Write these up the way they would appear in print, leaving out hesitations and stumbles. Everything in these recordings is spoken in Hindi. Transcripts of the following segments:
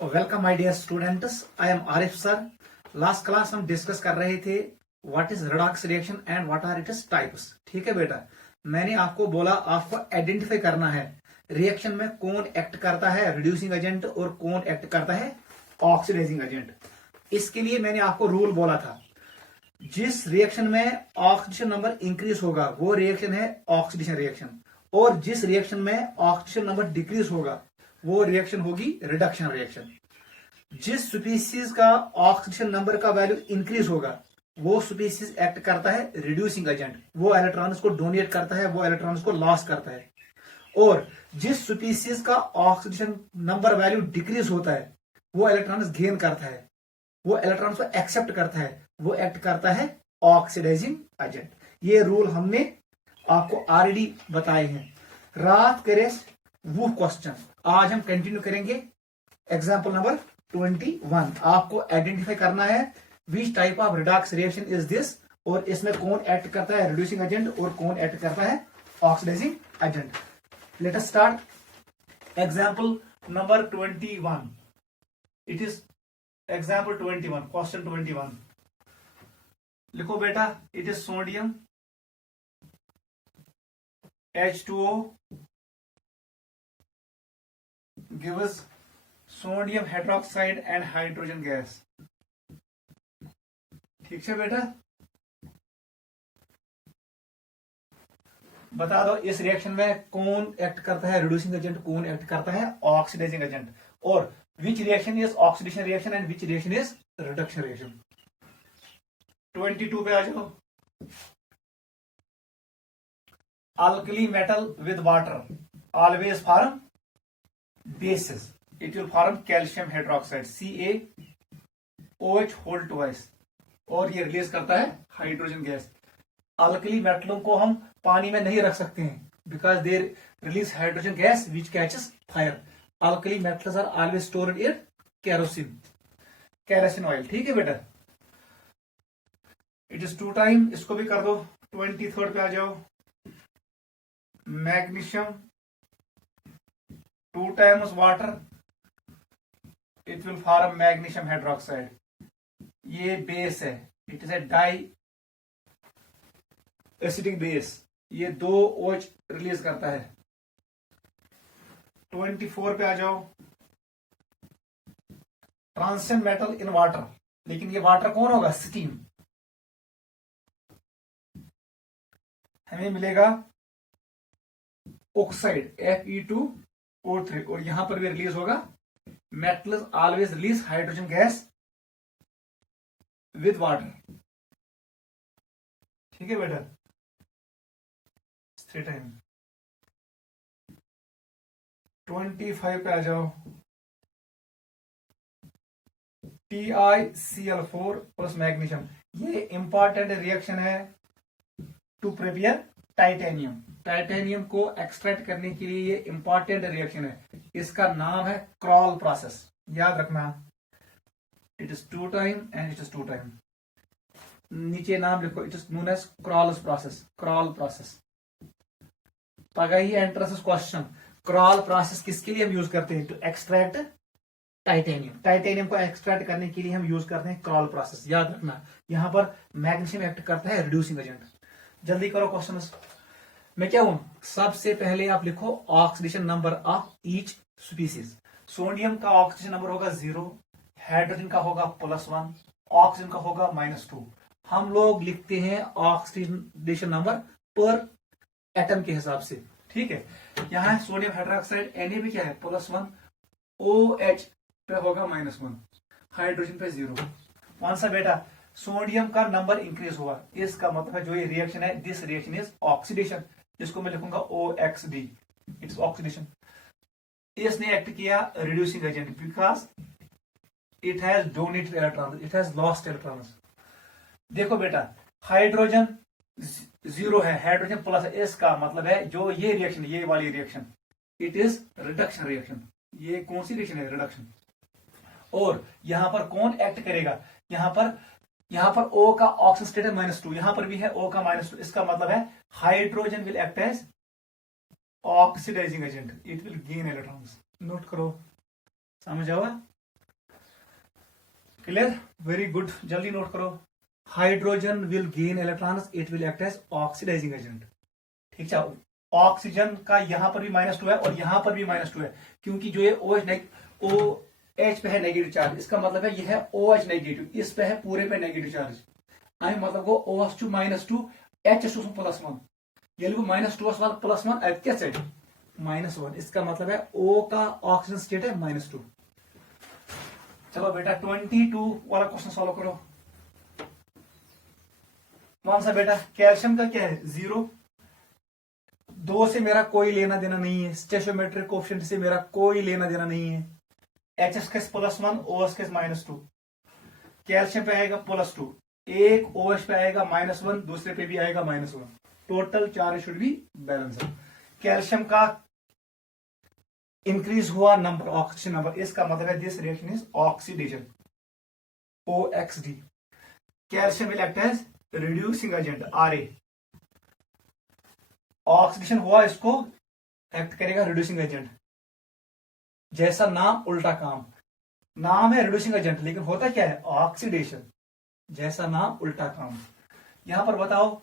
Welcome my dear students, I am Arif sir. Last class हम डिस्कस कर रहे थे what is redox reaction and what are its types. ठीक है बेटा, मैंने आपको बोला आपको आइडेंटिफाई करना है रिएक्शन में कौन एक्ट करता है रिड्यूसिंग एजेंट और कौन एक्ट करता है ऑक्सीडाइजिंग एजेंट। इसके लिए मैंने आपको रूल बोला था, जिस रिएक्शन में ऑक्सीडेशन नंबर इंक्रीज होगा वो रिएक्शन है ऑक्सीडेशन रिएक्शन, और जिस रिएक्शन में ऑक्सीडेशन नंबर डिक्रीज होगा वो रिएक्शन होगी रिडक्शन रिएक्शन। जिस स्पीसीज का ऑक्सीडेशन नंबर का वैल्यू इंक्रीज होगा वो स्पीसीज एक्ट करता है रिड्यूसिंग एजेंट, वो इलेक्ट्रॉन्स को डोनेट करता है, वो इलेक्ट्रॉन्स को लॉस करता है। और जिस स्पीसीज का ऑक्सीडेशन नंबर वैल्यू डिक्रीज होता है वो इलेक्ट्रॉन्स गेन करता है, वो इलेक्ट्रॉन्स को एक्सेप्ट करता है, वो एक्ट करता है ऑक्सीडाइजिंग एजेंट। ये रूल हमने आपको ऑलरेडी बताए हैं। रात करे वो क्वेश्चन आज हम कंटिन्यू करेंगे। एग्जाम्पल नंबर 21 आपको आइडेंटिफाई करना है विच type of redox reaction is this, और इसमें कौन एक्ट करता है रिड्यूसिंग एजेंट और कौन एक्ट करता है oxidising agent. Let us start example number 21। It is example 21, question 21। लिखो बेटा, it is sodium H2O gives sodium hydroxide and hydrogen gas। ठीक है बेटा, बता दो इस रिएक्शन में कौन एक्ट करता है रिड्यूसिंग एजेंट, कौन एक्ट करता है ऑक्सीडाइजिंग एजेंट, और which reaction is oxidation reaction and which reaction is reduction reaction. 22 पे आ जाओ। Alkali metal with water always form bases. It will form calcium hydroxide CaOH whole twice, और ये रिलीज करता है हाइड्रोजन गैस। अल्कली मेटलों को हम पानी में नहीं रख सकते हैं because they release hydrogen gas which catches fire. Alkali metals are always stored in kerosene oil. ठीक है बेटा, इट इज 2 टाइम। इसको भी कर दो। 23 पे आ जाओ। Magnesium 2 times water, it will form magnesium hydroxide. ये बेस है, it is a diacidic base, ये 2 OH रिलीज करता है। 24 पे आ जाओ। ट्रांसेंड मेटल इन वाटर, लेकिन ये वाटर कौन होगा? स्टीम। हमें मिलेगा ऑक्साइड Fe2O3, और यहां पर भी रिलीज होगा metals always release hydrogen gas with water. ठीक है बेटा, 3 टाइम। 25 पे आ जाओ। TiCl4 प्लस मैग्नीशियम, ये इंपॉर्टेंट रिएक्शन है टू प्रिपेयर टाइटेनियम। टाइटेनियम को एक्सट्रैक्ट करने के लिए ये इंपॉर्टेंट रिएक्शन है। इसका नाम है क्रॉल प्रोसेस, याद रखना। It is 2 time and it is 2 time. नीचे नाम लिखो, it is known as Kroll's process. Kroll process पगा ही एंट्रेंस क्वेश्चन। क्रॉल प्रोसेस किसके लिए हम यूज करते हैं? To extract titanium. टाइटेनियम को एक्सट्रैक्ट करने के लिए हम यूज करते हैं क्रॉल प्रोसेस, याद रखना। यहां पर मैग्नीशियम एक्ट करता है रिड्यूसिंग एजेंट। जल्दी करो क्वेश्चन। मैं क्या हूं? सबसे पहले आप लिखो oxidation number of each species. Sodium का ऑक्सीजन नंबर होगा 0, हाइड्रोजन का होगा +1, ऑक्सीजन का होगा -2। हम लोग लिखते हैं ऑक्सीडेशन नंबर पर एटम के हिसाब से। ठीक है, यहां सोडियम हाइड्रोक्साइड Na भी क्या है? +1, OH पे होगा -1, हाइड्रोजन पे 0। कौन सा बेटा? सोडियम का नंबर इंक्रीज हुआ, इसका मतलब है जो ये रिएक्शन है, दिस रिएक्शन इज ऑक्सीडेशन, जिसको मैं लिखूंगा OXD, इट्स ऑक्सीडेशन। इसने एक्ट किया reducing agent because it has donated electrons, it has lost electrons. देखो बेटा, हाइड्रोजन 0 है, हाइड्रोजन प्लस है, इसका मतलब है जो ये रिएक्शन, ये वाली reaction, it is reduction reaction. ये कौन सी रिएक्शन है? रिडक्शन। और यहां पर कौन एक्ट करेगा? यहां पर O का ऑक्सीजन स्टेट है -2, यहां पर भी है O का -2, इसका मतलब है hydrogen will act as oxidising agent, it will gain electrons. Note करो, समझ आवा? क्लियर, वेरी गुड, जल्दी नोट करो। Hydrogen will gain electrons, it will act as oxidising agent. ठीक है, ऑक्सीजन का यहां पर भी -2 है और यहां पर भी -2 है, क्योंकि जो ये OH पे है नेगेटिव चार्ज, इसका मतलब है यह है OH नेगेटिव, इस पे है पूरे पे नेगेटिव चार्ज। अमी मतलब गो OH -2 H +1, ये -2 वाला +1 अब क्या सेट -1, इसका मतलब है O का ऑक्सीजन स्टेट है -2। चलो बेटा 22 वाला क्वेश्चन सॉल्व करो। कौन सा बेटा? कैल्शियम का क्या है 0, 2 से मेरा कोई लेना देना नहीं है, स्टेशियोमेट्रिक कोएफिशिएंट से मेरा कोई लेना देना नहीं है। H +1, OH -2, कैल्शियम पे आएगा +2, एक OH पे आएगा -1, दूसरे पे भी आएगा -1, total charge should be balance. Calcium का इंक्रीज हुआ नंबर, ऑक्सीजन नंबर, इसका मतलब है this reaction is oxidation, OXD। Calcium will act as reducing agent, RA। Oxidation हुआ, इसको एक्ट करेगा रिड्यूसिंग एजेंट। जैसा नाम उल्टा काम, नाम है रिड्यूसिंग एजेंट लेकिन होता क्या है ऑक्सीडेशन, जैसा नाम उल्टा काम। यहां पर बताओ,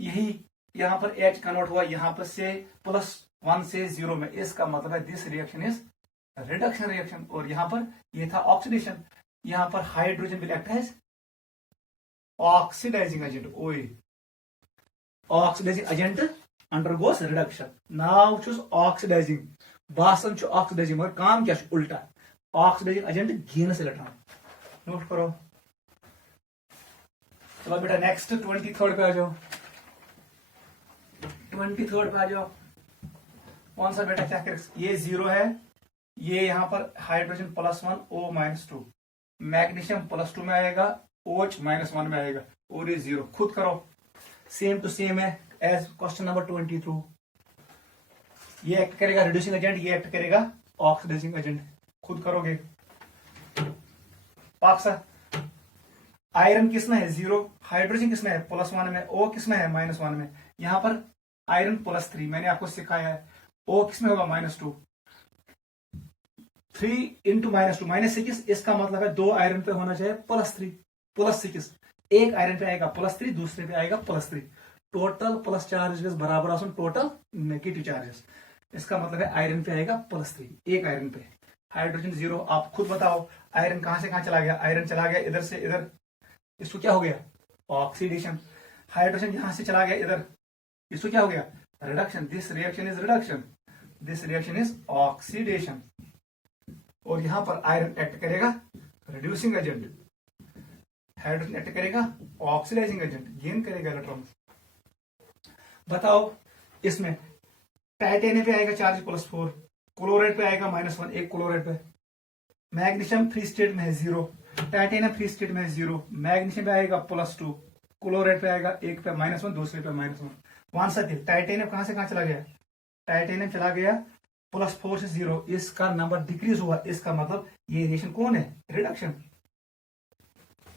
यही यहां पर H कन्वर्ट हुआ यहां पर से +1 से 0 में, इसका मतलब है this reaction is reduction reaction, और यहां पर ये था ऑक्सीडेशन। यहां पर hydrogen will act as oxidising agent, OA। Oxidising agent undergoes reduction, नाव छुस ऑक्सीडाइजिंग, बासन छु ऑक्सीडाइजिंग, मगर काम क्या छु उल्टा, oxidising agent gains electron. Note करो। चलो बेटा नेक्स्ट 23rd पे आ जाओ, 23rd पे आ जाओ। कौन सा बेटा? क्या कर, ये 0 है, ये यहां पर हाइड्रोजन +1, O -2, मैग्नीशियम +2 में आएगा, OH -1 में आएगा, और ये 0। खुद करो, सेम टू सेम है एज क्वेश्चन नंबर 22। ये एक्ट करेगा रिड्यूसिंग एजेंट, ये एक्ट करेगा ऑक्सीडाइजिंग एजेंट, खुद करोगे। पाक्सा आयरन किसमें है 0, हाइड्रोजन किसमें है +1 में, O किसमें है -1 में। यहां पर आयरन +3, मैंने आपको सिखाया है। O किसमें होगा -2, 3 × -2 -6, इसका मतलब है 2 आयरन पे होना चाहिए +3 +6, एक आयरन पे आएगा +3, दूसरे पे आएगा +3, टोटल प्लस चार्जेस बराबर आसन टोटल नेगेटिव चार्जेस, इसका मतलब है आयरन पे आएगा +3, एक आयरन पे। हाइड्रोजन 0, आप खुद बताओ आयरन कहां से कहां चला गया, आयरन चला गया इधर से इधर, इसको क्या हो गया ऑक्सीडेशन। हाइड्रोजन यहां से चला गया इधर, इसको क्या हो गया reduction, this reaction is reduction, this reaction is oxidation. और यहां पर आयरन एक्ट करेगा रिड्यूसिंग एजेंट, हाइड्रोजन एक्ट करेगा ऑक्सीडाइजिंग एजेंट, गेन करेगा इलेक्ट्रॉन। बताओ इसमें टाइटेनियम पे आएगा चार्ज +4, क्लोराइड पे आएगा -1, एक क्लोराइड पे। मैग्नीशियम फ्री स्टेट में है 0, टाइटेनियम फ्री स्टेट में है 0, मैग्नीशियम पे आएगा +2, क्लोराइड पे आएगा एक पे -1, दूसरे पे -1। वहां से टाइटेनियम कहां से कहां चला गया, टाइटेनियम चला गया +4 से 0, इसका नंबर डिक्रीज हुआ, इसका मतलब ये रिएक्शन कौन है रिडक्शन,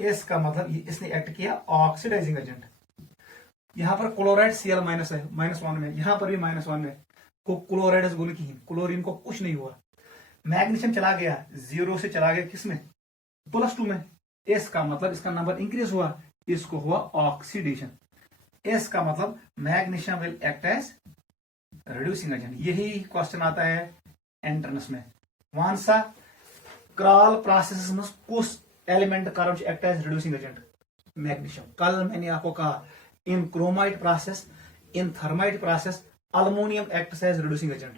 इसका मतलब इसने एक्ट किया ऑक्सीडाइजिंग एजेंट। यहां पर क्लोराइड Cl- है -1 में, यहां पर भी -1 में, को क्लोराइड क्लोरीन को कुछ नहीं हुआ। मैग्नीशियम चला गया 0 से चला गया किसमें +2 में, इसका मतलब इसका नंबर इंक्रीज हुआ, इसको हुआ ऑक्सीडेशन, इसका मतलब magnesium will act as reducing agent. यही क्वेश्चन आता है एंट्रेंस में। वहां सा क्रॉल प्रोसेस में कुछ एलिमेंट कर act as reducing agent, magnesium. कल मैंने आपको कहा in chromite process, in thermite process aluminium acts as reducing agent,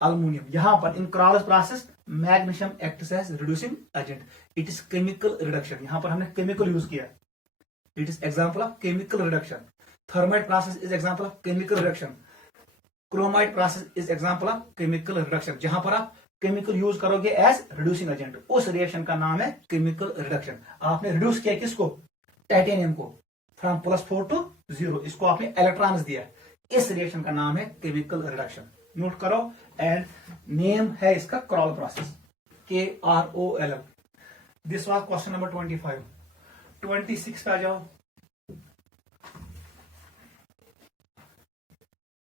aluminium. यहां पर in cross process magnesium acts as reducing agent, it is chemical reduction. यहां पर हमने केमिकल यूज किया, it is example of chemical reduction. Thermite process is example of chemical reduction, chromite process is example of chemical reduction. जहां पर आप केमिकल यूज करोगे एज रिड्यूसिंग एजेंट, उस रिएक्शन का नाम है केमिकल रिडक्शन। आपने रिड्यूस किया किसको, टाइटेनियम को, फ्रॉम +4 to 0, इसको आपने इलेक्ट्रॉन्स दिया, इस रिएक्शन का नाम है केमिकल रिडक्शन। नोट करो, एंड नेम है इसका crawl process, KROL। This was question number 25। 26 पे आ जाओ।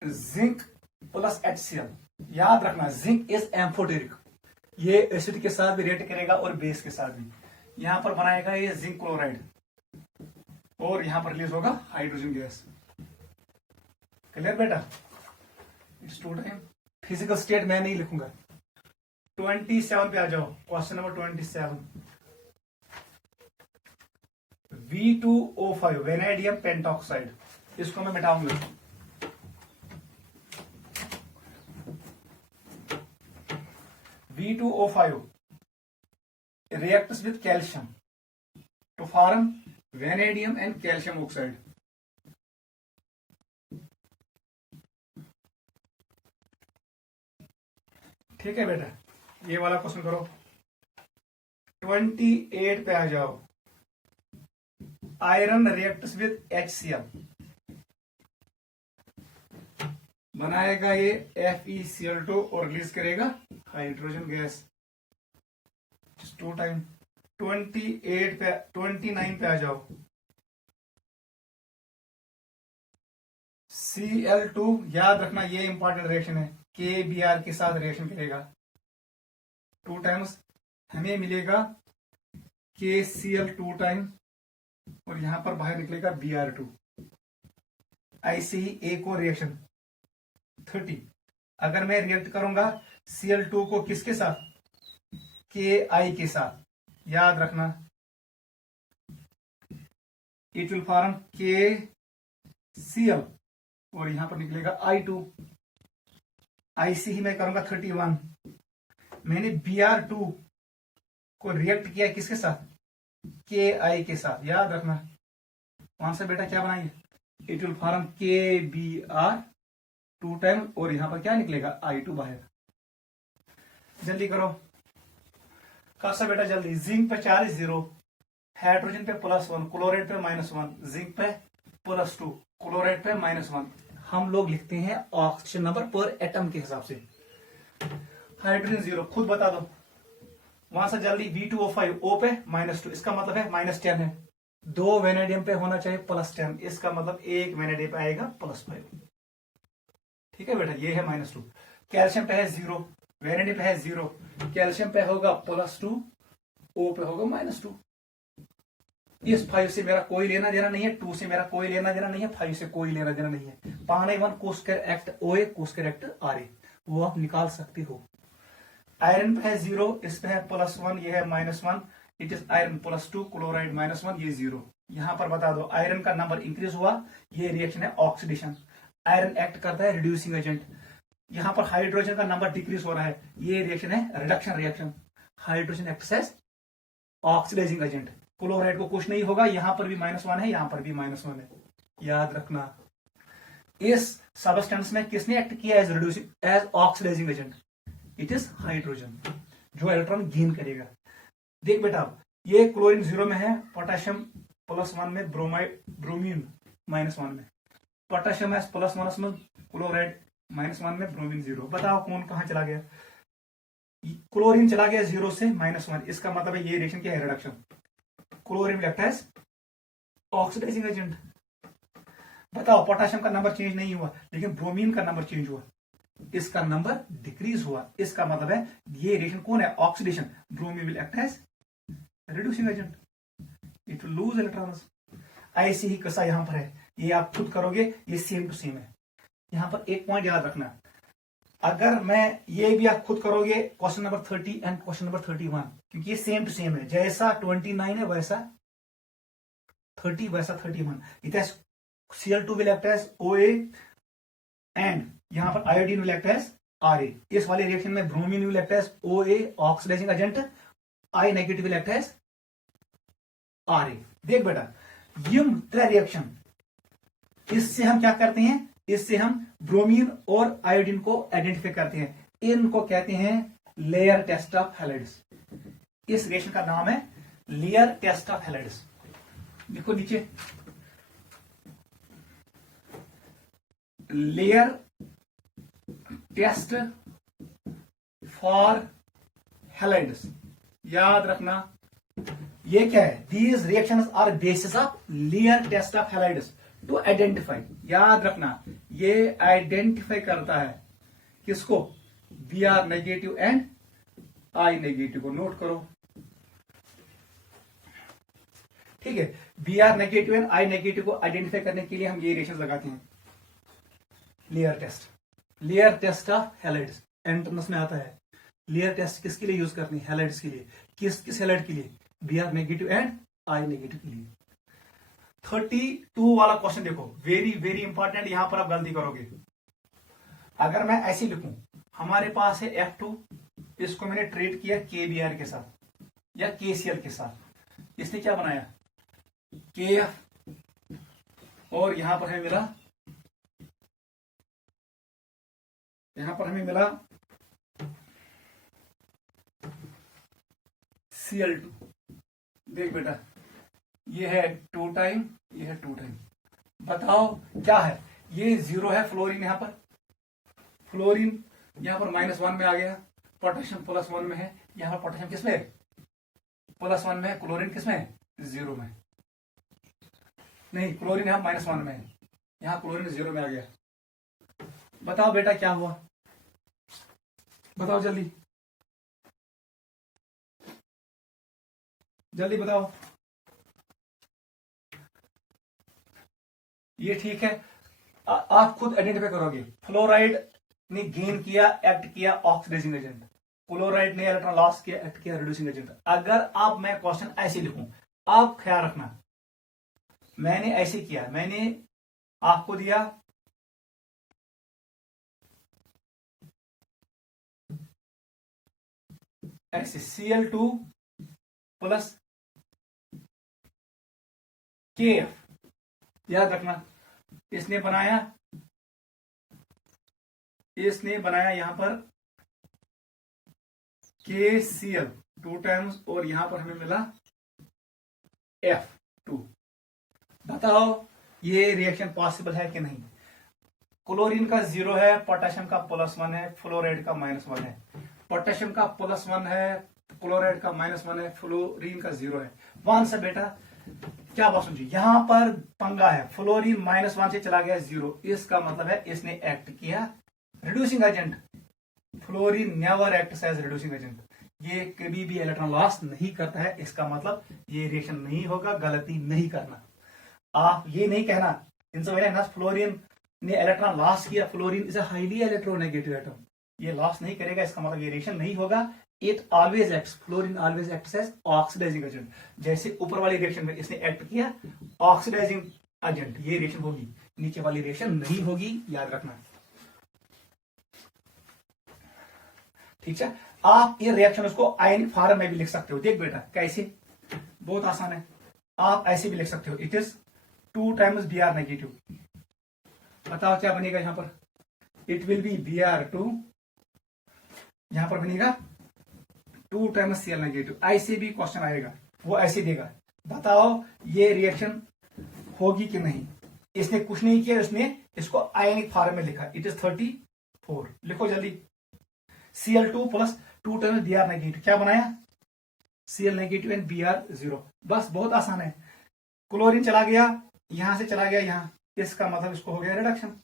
जिंक प्लस HCl, याद रखना जिंक इज एम्फोटेरिक, ये एसिड के साथ भी रिएक्ट करेगा और बेस के साथ भी। यहां पर बनाएगा ये जिंक क्लोराइड और यहां पर रिलीज होगा हाइड्रोजन गैस। क्लियर बेटा? It's two time. Physical state मैं नहीं लिखूंगा। 27 पे आ जाओ, question number 27। V2O5 vanadium pentoxide, इसको मैं मिटाऊंगा। V2O5 reacts with calcium to form vanadium and calcium oxide. ठीक है बेटा, ये वाला क्वेश्चन करो। 28 पे आ जाओ। आयरन रिएक्ट्स विद HCl, बनाएगा ये FeCl2 और रिलीज करेगा हाइड्रोजन गैस। To time. 29 पे आ जाओ। Cl2, याद रखना ये इंपॉर्टेंट रिएक्शन है, KBr के साथ रिएक्शन करेगा। 2 टाइम्स हमें मिलेगा KCl2 टाइम और यहां पर बाहर निकलेगा Br2। ऐसे ही एक और रिएक्शन 30। अगर मैं रिएक्ट करूंगा Cl2 को किसके साथ? Ki के साथ। याद रखना इट विल फॉर्म KCl और यहां पर निकलेगा I2। ऐसे ही मैं करूंगा 31। मैंने Br2 को रिएक्ट किया किसके साथ? Ki के साथ। याद रखना वहां से बेटा क्या बनाएंगे? It will form KBr2 time और यहां पर क्या निकलेगा? I2 बाहर। जल्दी करो कैसा बेटा, जल्दी। जिंक पे चार्ज 0, हाइड्रोजन पे +1, क्लोराइड पे -1, जिंक पे +2, क्लोराइड पे -1। हम लोग लिखते हैं ऑक्सीजन नंबर पर एटम के हिसाब से। हाइड्रोजन 0, खुद बता दो वहां से जल्दी। V2O5 O पे -2, इसका मतलब है -10 है। 2 वेनेडियम पे होना चाहिए +10, इसका मतलब 1 वेनेडियम पे आएगा +5। ठीक है बेटा, ये है -2। कैल्शियम पे है 0, वेनेडियम पे है 0, कैल्शियम पे होगा +2, O पे होगा -2। इस 5 से मेरा कोई लेना देना नहीं है, 2 से मेरा कोई लेना देना नहीं है, 5 से कोई लेना देना नहीं है। पाने 1 कोस्कर एक्ट OA, कोस्कर एक्ट RA, वो आप निकाल सकते हो। आयरन पे है 0, इस पे है +1, ये है -1। इट इज आयरन +2, क्लोराइड -1, ये 0। यहां पर बता दो आयरन का नंबर इंक्रीज हुआ, ये रिएक्शन है ऑक्सीडेशन। आयरन एक्ट करता है रिड्यूसिंग एजेंट। यहां पर हाइड्रोजन का नंबर डिक्रीज हो रहा है, ये रिएक्शन है reduction reaction. Hydrogen acts as oxidising agent. Chloride को कुछ नहीं होगा, यहां पर भी -1 है, यहां पर भी -1 है। याद रखना इस सबस्टेंस में किसने एक्ट किया as reducing, as oxidising agent? It is hydrogen, जो इलेक्ट्रॉन गेन करेगा। देख बेटा, ये क्लोरीन 0 में है, पोटेशियम +1 में, ब्रोमीन -1 में। पोटेशियम है +1 में, क्लोराइड -1 में, ब्रोमीन 0। बताओ कौन कहां चला गया? क्लोरीन चला गया 0 से -1, इसका मतलब है ये रिएक्शन क्या है? Reduction. Chlorine act as oxidising agent. बताओ पोटेशियम का नंबर चेंज नहीं हुआ, लेकिन ब्रोमीन का नंबर चेंज हुआ, इसका नंबर डिक्रीज हुआ। इसका मतलब है ये रिएक्शन कौन है? Oxidation. Bromine will act as reducing agent, it will lose electrons. ऐसी ही कसा यहां पर है, ये आप खुद करोगे, ये सेम टू सेम है। यहां पर एक पॉइंट याद रखना, अगर मैं ये भी आप खुद करोगे, question number 30 and question number 31, क्योंकि ये सेम टू सेम है। जैसा 29 है वैसा 30, वैसा 31। It has Cl2 will act as OA and यहां पर iodine will act as RA। इस वाले रिएक्शन में bromine will act as OA, oxidising agent. I negative will act as RA। देख बेटा, ये रिएक्शन, इससे हम क्या करते हैं? इससे हम ब्रोमीन और आयोडीन को आइडेंटिफाई करते हैं। इनको कहते हैं लेयर टेस्ट ऑफ हैलाइड्स। इस रिएक्शन का नाम है लेयर टेस्ट ऑफ हैलाइड्स। देखो नीचे, लेयर टेस्ट फॉर हैलाइड्स। याद रखना ये क्या है? These reactions are basis of layer test of halides to identify. याद रखना ये आइडेंटिफाई करता है किसको? Br negative and I negative को। नोट करो, ठीक है। B R negative and I negative को आइडेंटिफाई करने के लिए हम ये रिएक्शन लगाते हैं, layer test of halides, entrance में आता है। लेयर टेस्ट किसके लिए यूज करनी है? हैलाइड्स के लिए। किस हैलाइड के लिए? B R negative and I negative के लिए। 32 वाला क्वेश्चन देखो, वेरी वेरी इंपॉर्टेंट, यहां पर आप गलती करोगे। अगर मैं ऐसे लिखूं, हमारे पास है F2, इसको मैंने ट्रीट किया KBr के साथ या KCl के साथ, इसने क्या बनाया? KF, और यहां पर हमें मिला Cl2। देख बेटा, ये है 2 टाइम, ये है 2 टाइम। बताओ क्या है? ये 0 है, फ्लोरीन यहां पर, फ्लोरीन यहां पर -1 में आ गया, पोटेशियम +1 में है, यहां पर पोटेशियम किस में है? +1 में है, क्लोरीन किस में है? 0 में। नहीं, क्लोरीन यहां -1 में है, यहां क्लोरीन 0 में आ गया। बताओ बेटा क्या हुआ? बताओ जल्दी जल्दी बताओ। ये ठीक है, आप खुद आइडेंटिफाई करोगे। फ्लोराइड ने गेन किया, एक्ट किया ऑक्सीडाइजिंग एजेंट, क्लोराइड ने इलेक्ट्रॉन लॉस किया, एक्ट किया रिड्यूसिंग एजेंट। अगर आप मैं क्वेश्चन ऐसे लिखूं, आप ख्याल रखना, मैंने ऐसे किया, मैंने आपको दिया ऐसे Cl2 प्लस KF, याद रखना, इसने बनाया यहां पर KCl 2 टाइम्स, और यहां पर हमें मिला F2। बताओ ये रिएक्शन पॉसिबल है कि नहीं? क्लोरीन का 0 है, पोटेशियम का +1 है, फ्लोराइड का -1 है। पोटेशियम का +1 है, क्लोराइड का -1 है, फ्लोरीन का 0 है। वन से बेटा क्या बात समझी, यहां पर पंगा है, फ्लोरीन -1 से चला गया 0, इसका मतलब है इसने एक्ट किया reducing agent. Fluorine never acts as reducing agent, ये कभी भी इलेक्ट्रॉन लॉस नहीं करता है, इसका मतलब ये रिएक्शन नहीं होगा। गलती नहीं करना, आप ये नहीं कहना इनसे फ्लोरीन ने इलेक्ट्रॉन लॉस किया, fluorine is a highly electronegative atom, ये लॉस नहीं करेगा, इसका मतलब ये रिएक्शन नहीं होगा। It always acts, fluorine always acts as oxidising agent. जैसे ऊपर वाली रिएक्शन में इसने एक्ट किया ऑक्सीडाइजिंग एजेंट, ये रिएक्शन होगी, नीचे वाली रिएक्शन नहीं होगी, याद रखना, ठीक है। आप ये रिएक्शन उसको आयनिक फॉर्म में भी लिख सकते हो। देख बेटा कैसे, बहुत आसान है, आप ऐसे भी लिख सकते हो, it is 2 times Br negative. बताओ क्या बनेगा यहां पर? इट विल बी Br2, यहां पर बनेगा 2 टाइम्स Cl नेगेटिव। ऐसे भी क्वेश्चन आएगा, वो ऐसे देगा। बताओ ये रिएक्शन होगी कि नहीं? इसने कुछ नहीं किया, उसने इसको आयनिक फॉर्म में लिखा, इट इज 34। लिखो जल्दी, Cl2 plus 2 times Br negative, क्या बनाया? Cl negative and Br0। बस बहुत आसान है। क्लोरीन चला गया, यहां से चला गया यहां, इसका मतलब इसको हो गया रिडक्शन,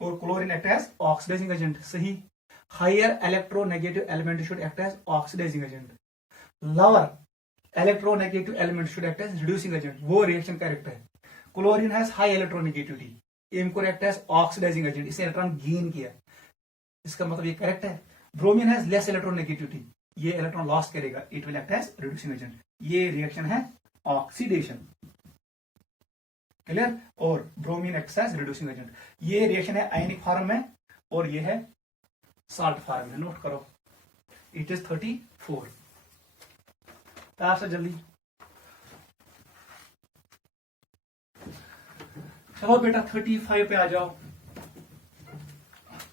और chlorine act as oxidising agent. सही, higher electronegative element should act as oxidising agent, lower electronegative element should act as reducing agent, वो रिएक्शन करेक्ट है। क्लोरीन हैज हाई इलेक्ट्रोनेगेटिविटी, इनको एक्ट एज ऑक्सीडाइजिंग एजेंट, इसे इलेक्ट्रॉन गेन किया, इसका मतलब ये करेक्ट है। ब्रोमीन हैज लेस इलेक्ट्रोनेगेटिविटी, ये इलेक्ट्रॉन लॉस करेगा, it will act as reducing agent, ये रिएक्शन है ऑक्सीडेशन, क्लियर। और bromine acts as reducing agent, ये रिएक्शन है आयनिक फॉर्म में, और ये है साल्ट फॉर्म में। नोट करो, इट इज 34। जल्दी चलो बेटा 35 पे आ जाओ।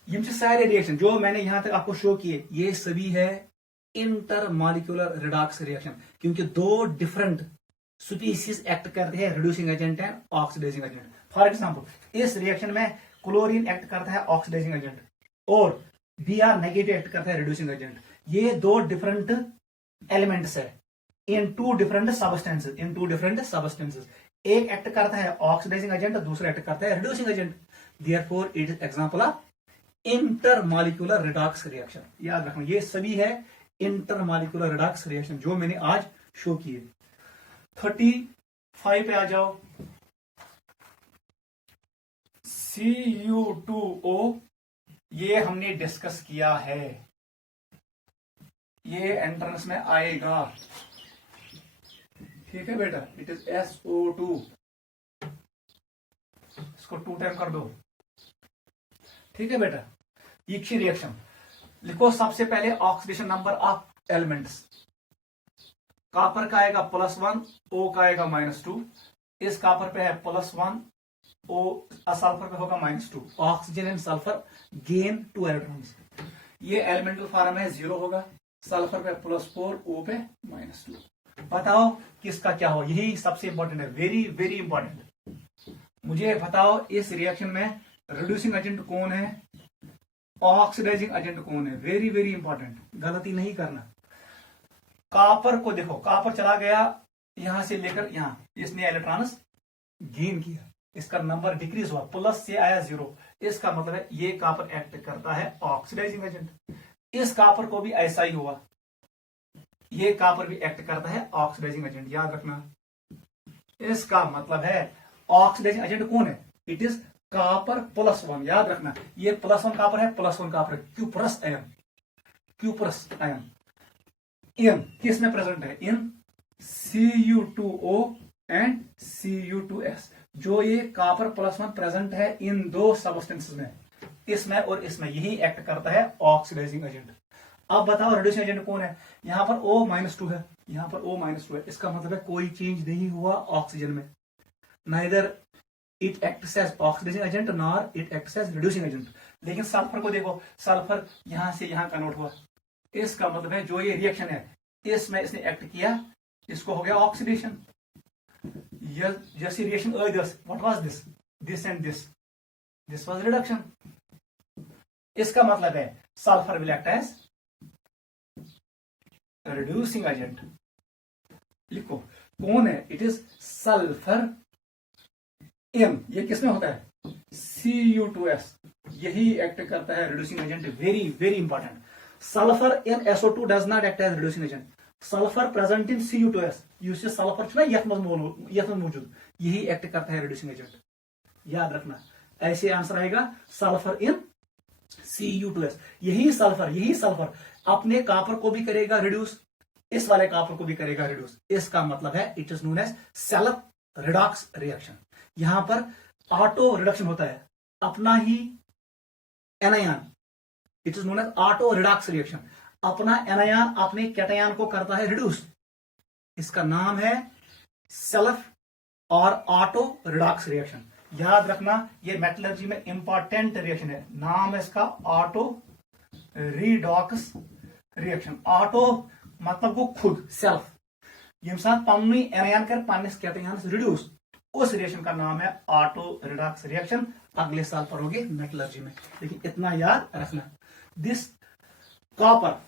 ये सारे रिएक्शन जो मैंने यहां तक आपको शो किए, ये सभी है इंटरमॉलिक्यूलर रिडॉक्स रिएक्शन, क्योंकि 2 डिफरेंट स्पीसीज एक्ट करते हैं reducing agent and oxidising agent. For example इस रिएक्शन में क्लोरीन एक्ट करता है ऑक्सीडाइजिंग एजेंट, और Br नेगेटिव एक्ट करता है रिड्यूसिंग एजेंट। ये 2 डिफरेंट एलिमेंट्स है इन 2 डिफरेंट सब्सटेंसेस, एक एक्ट करता है ऑक्सीडाइजिंग एजेंट, दूसरा एक्ट करता है reducing agent. Therefore it is example of intermolecular redox reaction. याद रखना, ये सभी है इंटरमॉलिक्यूलर रिडॉक्स रिएक्शन जो मैंने आज शो किए। 35 पे आ जाओ। Cu2O ये हमने डिस्कस किया है, ये एंट्रेंस में आएगा, ठीक है बेटा। इट इज SO2, इसको 2 टाइम कर दो, ठीक है बेटा। इक्शी रिएक्शन लिखो। सबसे पहले oxidation number of elements, copper का आएगा +1, O का आएगा -2, इस कॉपर पे है +1, O सल्फर पे होगा -2। Oxygen and sulphur gain 2 electrons. ये एलिमेंटल फॉर्म है, 0 होगा, सल्फर पे +4, O पे -2। बताओ किसका क्या हो, यही सबसे इंपॉर्टेंट है, वेरी वेरी इंपॉर्टेंट। मुझे बताओ इस रिएक्शन में रिड्यूसिंग एजेंट कौन है, ऑक्सीडाइजिंग एजेंट कौन है, वेरी वेरी इंपॉर्टेंट, गलती नहीं करना। कॉपर को देखो, कॉपर चला गया यहां से लेकर यहां, इसने इलेक्ट्रॉन्स गेन किया, इसका नंबर डिक्रीज हुआ, प्लस से आया 0, इसका मतलब है ये कॉपर एक्ट करता है ऑक्सीडाइजिंग एजेंट। इस कॉपर को भी ऐसा ही हुआ, ये कॉपर भी एक्ट करता है ऑक्सीडाइजिंग एजेंट, याद रखना। इसका मतलब है ऑक्सीडाइजिंग एजेंट कौन है, इट इज कॉपर +1, याद रखना। ये +1 कॉपर है, +1 कॉपर है, क्यूप्रस आयन, क्यूप्रस आयन। इन किस में प्रेजेंट है, इन Cu2O एंड Cu2S। जो ये कॉपर +1 प्रेजेंट है इन 2 सबस्टेंसेस में, इसमें और इसमें, यही एक्ट करता है ऑक्सीडाइजिंग एजेंट। अब बताओ रिड्यूसिंग एजेंट कौन है, यहां पर O -2 है, यहां पर O -2 है, इसका मतलब है कोई चेंज नहीं हुआ ऑक्सीजन में, neither it acts as oxidising agent nor it acts as reducing agent. लेकिन सल्फर को देखो, सल्फर यहां से यहां कन्वर्ट हुआ, इसका मतलब है जो ये रिएक्शन है इसमें इसने एक्ट किया, इसको हो गया ऑक्सीडेशन। जैसी reaction what was this, this and this was reduction. इसका मतलब है sulphur will act as reducing agent. लिखो कौन है, इट इज सल्फर M, ये किसमें होता है, Cu2S, यही एक्ट करता है reducing agent, very very important. Sulphur in SO2 does not act as reducing agent, sulphur present in Cu2S, यूज सल्फर यथ मौजूद, यही एक्ट करता है रिड्यूसिंग एजेंट, याद रखना। ऐसे आंसर आएगा सल्फर इन Cu2S। यही सल्फर अपने कॉपर को भी करेगा रिड्यूस, इस वाले कॉपर को भी करेगा रिड्यूस, इसका मतलब है it is known as self redox reaction. यहां पर ऑटो रिडक्शन होता है, अपना ही anion, it is known as auto redox reaction. अपना एनायन अपने कैटायन को करता है रिड्यूस, इसका नाम है सेल्फ और ऑटो रिडॉक्स रिएक्शन। याद रखना ये मेटलर्जी में इंपॉर्टेंट रिएक्शन है, नाम है इसका ऑटो रिडॉक्स रिएक्शन। ऑटो मतलब वो खुद, सेल्फ, यम साथ पन्नी एनायन कर पन्निस कैटायन रिड्यूस, उस रिएक्शन का नाम है ऑटो रिडॉक्स रिएक्शन। अगले साल पढ़ोगे मेटलर्जी में, लेकिन इतना याद रखना। दिस कॉपर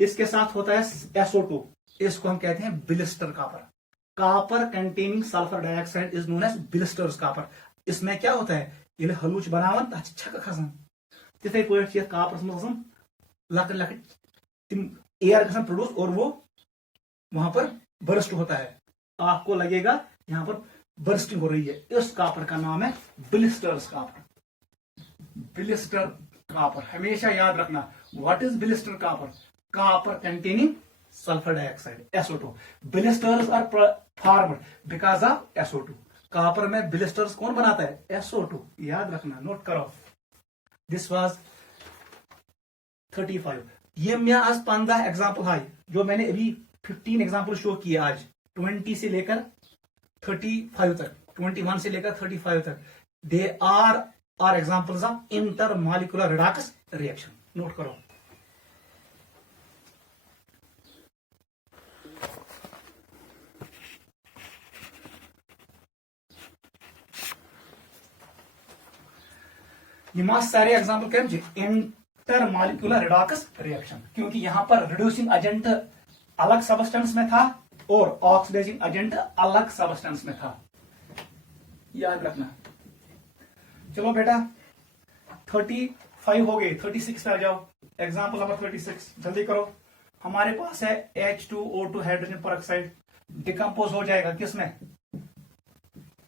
इसके साथ होता है SO2, इसको हम कहते हैं blister copper. Copper containing sulphur dioxide is known as blisters copper. इसमें क्या होता है, ये हलूच बनावन तथ छक खसन, तिथे पे कॉपर मज लकट लकट तिम एयर गसन प्रोड्यूस और वो वहां पर बर्स्ट होता है, आपको लगेगा यहां पर बर्स्टिंग हो रही है। इस कॉपर का नाम है बिलिस्टर्स कॉपर, बिलिस्टर कॉपर। हमेशा याद रखना, what is blister copper, copper containing sulphur dioxide SO2। Blisters are formed because of SO2। Copper में बिलिस्टर्स कौन बनाता है, SO2, याद रखना, नोट करो। This was 35। ये मैं आज 15 एग्जाम्पल है, जो मैंने अभी 15 एग्जाम्पल शो किए आज, 20 से लेकर 35 तक, 21 से लेकर 35 तक। They are examples of intermolecular redox reaction, note करो। ये सारे एग्जाम्पल क्या, इंटरमॉलिक्यूलर रिडॉक्स रिएक्शन, क्योंकि यहां पर रिड्यूसिंग एजेंट अलग सबस्टेंस में था और ऑक्सीडाइजिंग एजेंट अलग सबस्टेंस में था, याद रखना। चलो बेटा 35 हो गए, 36 पे आ जाओ। एग्जाम्पल नंबर 36 जल्दी करो। हमारे पास है H2O2 हाइड्रोजन पर ऑक्साइड, डिकम्पोज हो जाएगा किसमें,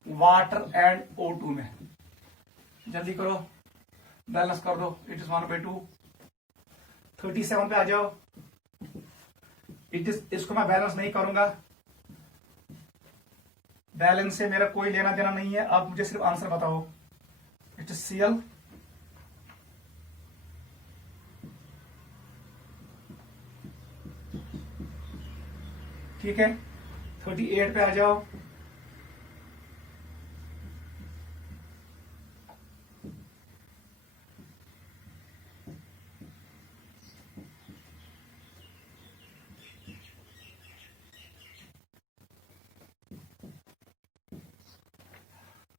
वाटर एंड O2 में। जल्दी करो, बैलेंस कर दो। It is 1/2। 37 पे आ जाओ। इसको मैं बैलेंस नहीं करूंगा, बैलेंस से मेरा कोई लेना देना नहीं है। आप मुझे सिर्फ आंसर बताओ। It is Cl। ठीक है, 38 पे आ जाओ।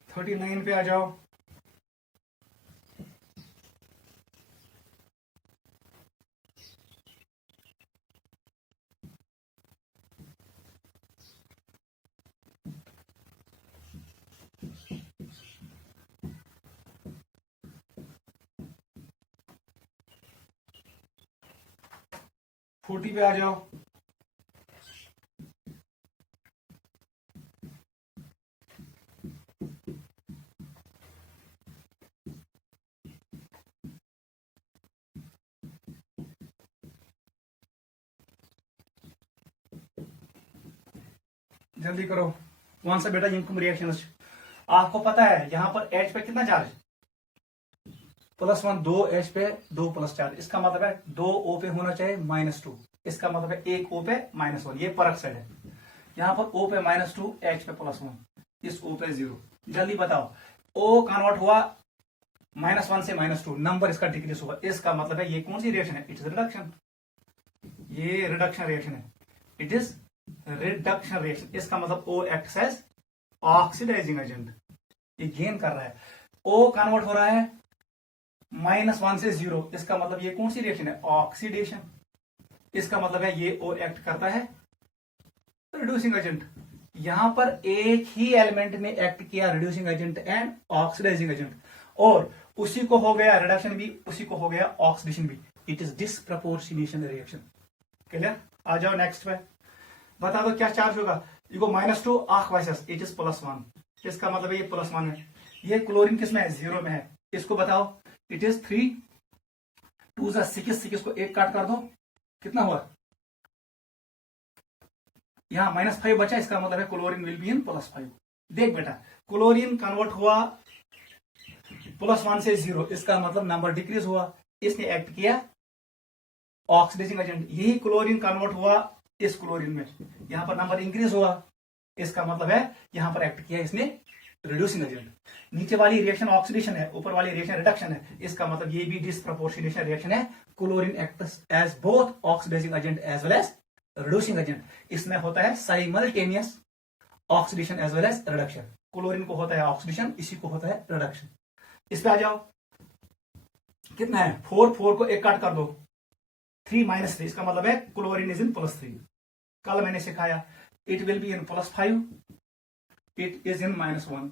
थर्टी 39 पे आ जाओ। फोर्टी पे आ जाओ। जल्दी करो, कौन सा बेटा इनकम रिएक्शन। आपको पता है यहां पर H पे कितना चार्ज, +1। 2 H पे 2 + चार्ज, इसका मतलब है 2 O पे होना चाहिए -2। इसका मतलब है 1 O पे -1। ये परख साइड है। यहां पर O पे -2, H पे +1, इस O पे 0। जल्दी बताओ, O कन्वर्ट हुआ -1 से -2, नंबर इसका डिक्रीज हुआ। इसका मतलब है ये कौन सी रिएक्शन है, इट इज रिडक्शन। ये रिडक्शन रिएक्शन है, इट इज रिडक्शन रिएक्शन। इसका मतलब O acts as oxidising agent, ये गेन कर रहा है। O कन्वर्ट हो रहा है -1 से 0, इसका मतलब ये कौन सी रिएक्शन है, ऑक्सीडेशन। इसका मतलब है ये O एक्ट करता है रिड्यूसिंग एजेंट। यहां पर एक ही एलिमेंट में एक्ट किया reducing agent and oxidising agent, और उसी को हो गया रिडक्शन भी, उसी को हो गया ऑक्सीडेशन भी। It is disproportionation reaction. Clear. आ जाओ नेक्स्ट पे, बता दो क्या चार्ज होगा। ये -2 आख वाइसेस, इट इज +1। इसका मतलब है ये +1 है। ये क्लोरीन किस में है, 0 में है। इसको बताओ, इट इज 3 2 6, 6 को 1 काट कर दो, कितना हुआ, यहां -5 बचा। इसका मतलब है क्लोरीन विल बी इन +5। देख बेटा, क्लोरीन कन्वर्ट हुआ +1 से 0, इसका मतलब नंबर डिक्रीज हुआ। इसने एक्ट किया ऑक्सीडाइजिंग एजेंट। यही क्लोरीन कन्वर्ट हुआ इस क्लोरीन में, यहां पर नंबर इंक्रीज हुआ। इसका मतलब है यहां पर एक्ट किया इसने रिड्यूसिंग एजेंट। नीचे वाली रिएक्शन ऑक्सीडेशन है, ऊपर वाली रिएक्शन रिडक्शन है। इसका मतलब ये भी डिसप्रपोर्शनेशन रिएक्शन है। Chlorine acts as both oxidizing agent as well as reducing agent. इसमें होता है simultaneous oxidation as well as reduction. Chlorine को होता है ऑक्सीडेशन, इसी को होता है रिडक्शन। इस पे आ जाओ, कितना है 4 को 1 काट कर दो, 3 -3। इसका मतलब है क्लोरीन इज इन +3। कल मैंने सिखाया it will be in +5, it is in -1।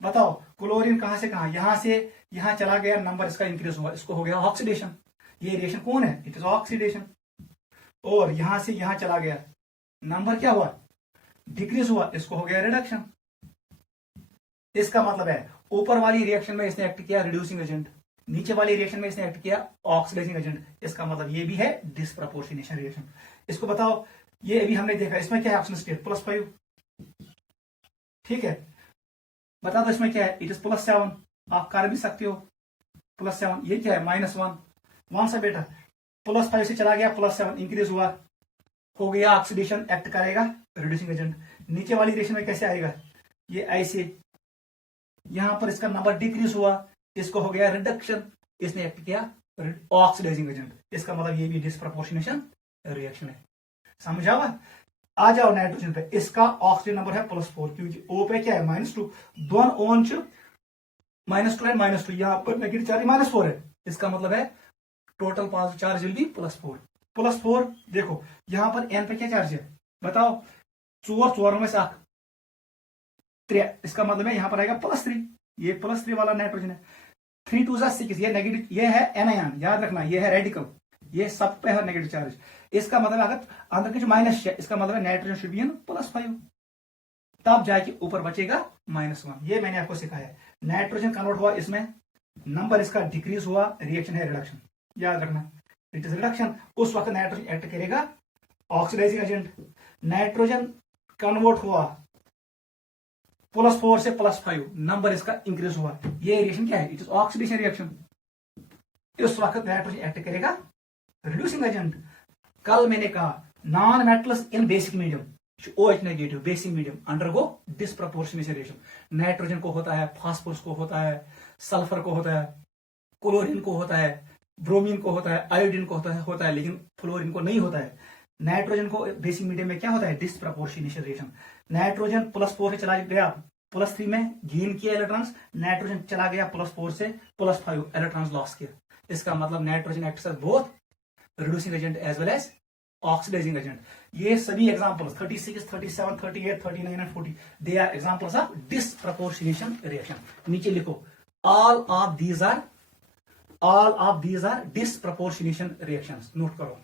बताओ क्लोरीन कहां से कहां, यहां से यहां चला गया, नंबर इसका इंक्रीज हुआ, इसको हो गया ऑक्सीडेशन। ये रिएक्शन कौन है, इट इज ऑक्सीडेशन। और यहां से यहां चला गया, नंबर क्या हुआ, डिक्रीज हुआ, इसको हो गया रिडक्शन। इसका मतलब है ऊपर वाली रिएक्शन में इसने एक्ट किया रिड्यूसिंग एजेंट, नीचे वाली रिएक्शन में इसने एक्ट किया ऑक्सीडाइजिंग एजेंट। इसका मतलब ये भी है डिसप्रपोर्शनेशन रिएक्शन। इसको बताओ, ये अभी हमने देखा, इसमें क्या है ऑक्सीजन स्टेट +5। ठीक है, बता दो इसमें क्या है, इट इज +7। आप कर भी सकते हो +7। ये क्या है -1। कौन सा बेटा, +5 से चला गया +7, इंक्रीज हुआ, हो गया ऑक्सीडेशन, एक्ट करेगा रिड्यूसिंग एजेंट। नीचे वाली रिएक्शन में कैसे आएगा, ये ऐसे, यहां पर इसका नंबर डिक्रीज हुआ, इसको हो गया रिडक्शन, इसने एक्ट किया ऑक्सीडाइजिंग एजेंट। इसका मतलब ये भी डिसप्रपोर्शनेशन रिएक्शन है। समझ आवा। आ जाओ नाइट्रोजन पे, इसका ऑक्सीजन नंबर है +4, क्योंकि O पे क्या है -2, दोनों ओन -2 एंड -2, यहां पर नेगेटिव चार्ज -4 है। इसका मतलब है total positive charge will be +4। +4 देखो, यहां पर N पे क्या चार्ज है बताओ, 4 में 7 3, इसका मतलब है यहां पर आएगा +3, ये +3 वाला नाइट्रोजन है। 3 2 6, ये नेगेटिव, ये है एनायन, याद रखना, ये है रेडिकल, ये सब पे है नेगेटिव चार्ज। इसका मतलब अगर अंदर के जो माइनस है, इसका मतलब नाइट्रोजन शुड बी इन +5, तब जाके ऊपर बचेगा -1। ये मैंने आपको सिखाया है। नाइट्रोजन कन्वर्ट हुआ इसमें, नंबर इसका डिक्रीज हुआ, रिएक्शन है रिडक्शन, याद रखना इट इज रिडक्शन। उस वक्त नाइट्रोजन एक्ट करेगा ऑक्सीडाइजिंग एजेंट। नाइट्रोजन कन्वर्ट हुआ +4 से +5, नंबर इसका इंक्रीज हुआ, ये रिएक्शन क्या है? It is oxidation reaction. इस वक्त नाइट्रोजन एक्ट करेगा रिड्यूसिंग एजेंट। कल मैंने कहा non metals in basic medium, OH negative basic medium undergo disproportionate reaction. Nitrogen को होता है, फास्फोरस को होता है, सल्फर को होता है, क्लोरीन को होता है, ब्रोमीन को होता है, आयोडीन को होता है, लेकिन फ्लोरीन को नहीं होता है। नाइट्रोजन को बेसिक मीडियम में क्या होता है? Disproportionate reaction. नाइट्रोजन +4 से चला गया +3 में, गेन किया इलेक्ट्रॉन्स, नाइट्रोजन चला गया +4 से +5, इलेक्ट्रॉन्स लॉस किया। इसका मतलब nitrogen acts as both reducing agent as well as oxidising agent. ये सभी examples 36, 37, 38, 39 and 40 they are examples of disproportionation reaction. नीचे लिखो all of these are disproportionation reactions. Note करो।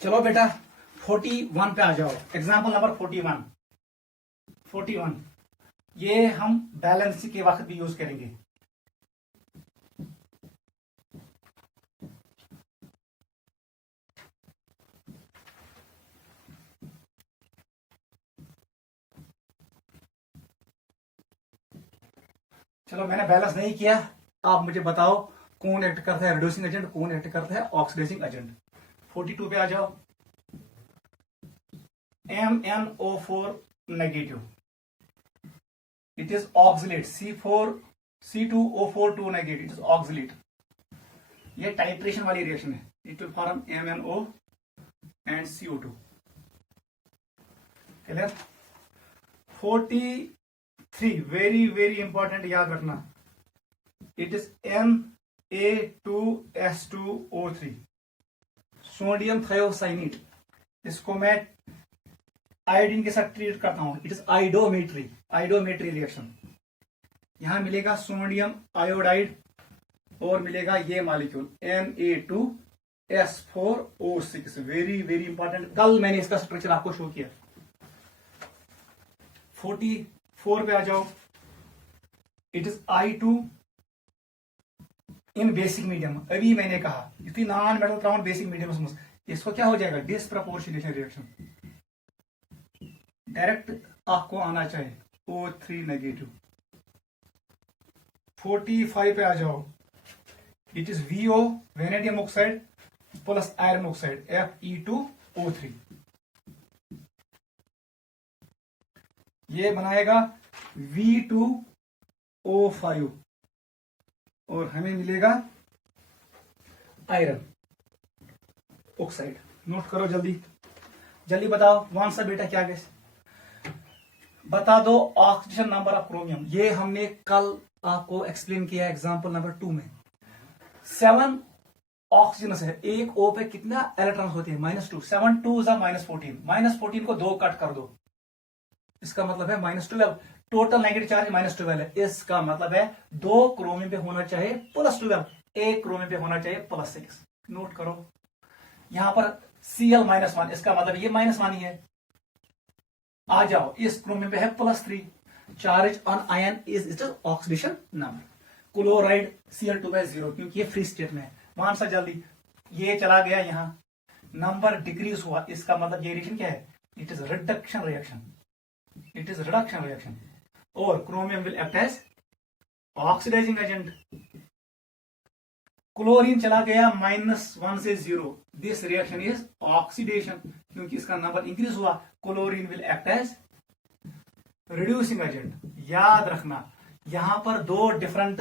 चलो बेटा 41 पे आ जाओ। एग्जाम्पल नंबर 41 ये हम बैलेंस के वक्त भी यूज करेंगे। चलो मैंने बैलेंस नहीं किया, आप मुझे बताओ कौन एक्ट करता है रिड्यूसिंग एजेंट, कौन एक्ट करता है ऑक्सीडाइजिंग एजेंट। 42 पे आ जाओ। MnO4 negative, it is oxalate. C2O4 2 negative, it is oxalate. ये टाइट्रेशन वाली रिएक्शन है। It will form MnO and CO2। Clear. 43 very very important, याद रखना। It is Na2S2O3, sodium thiocyanate. इसको मैं आयोडीन के साथ ट्रीट करता हूं। It is iodometry reaction. यहां मिलेगा सोडियम आयोडाइड और मिलेगा ये molecule Na2S4O6। Very very important, कल मैंने इसका स्ट्रक्चर आपको शो किया। 44 पे आ जाओ। It is I2 in basic medium. अभी मैंने कहा इतनी नॉन मेटल ट्राउन बेसिक मीडियम, इसको क्या हो जाएगा? Disproportionation reaction. डायरेक्ट आपको आना चाहिए O3 नेगेटिव। 45 पे आ जाओ। It is VO vanadium oxide plus iron oxide Fe2O3। ये बनाएगा V2O5 और हमें मिलेगा आयरन ऑक्साइड। नोट करो जल्दी जल्दी बताओ कौन सा बेटा क्या गैस बता दो। ऑक्सीडेशन नंबर ऑफ क्रोमियम, ये हमने कल आपको एक्सप्लेन किया एग्जांपल नंबर 2 में। 7 ऑक्सीजन है, एक O पे कितना इलेक्ट्रॉन होते हैं? -2। 7 2 -14, -14 को 2 कट कर दो, इसका मतलब है -12। टोटल नेगेटिव चार्ज -12 है। इसका मतलब है 2 क्रोमियम पे होना चाहिए +12, 1 क्रोमियम पे होना चाहिए +6। नोट करो यहां पर Cl-1, इसका मतलब ये -1 ही है। आ जाओ, इस क्रोमियम पे है +3, charge on ion is it oxidation number. Chloride Cl2 पे 0 क्योंकि ये फ्री स्टेट में है। वहां सा जल्दी ये चला गया, यहां नंबर डिक्रीज हुआ, इसका मतलब ये रिएक्शन क्या है? It is reduction reaction. It is reduction reaction और chromium will act as oxidising agent. Chlorine चला गया -1 से 0, दिस रिएक्शन इज ऑक्सीडेशन क्योंकि इसका नंबर इंक्रीज हुआ। Chlorine will act as reducing agent. याद रखना यहां पर 2 different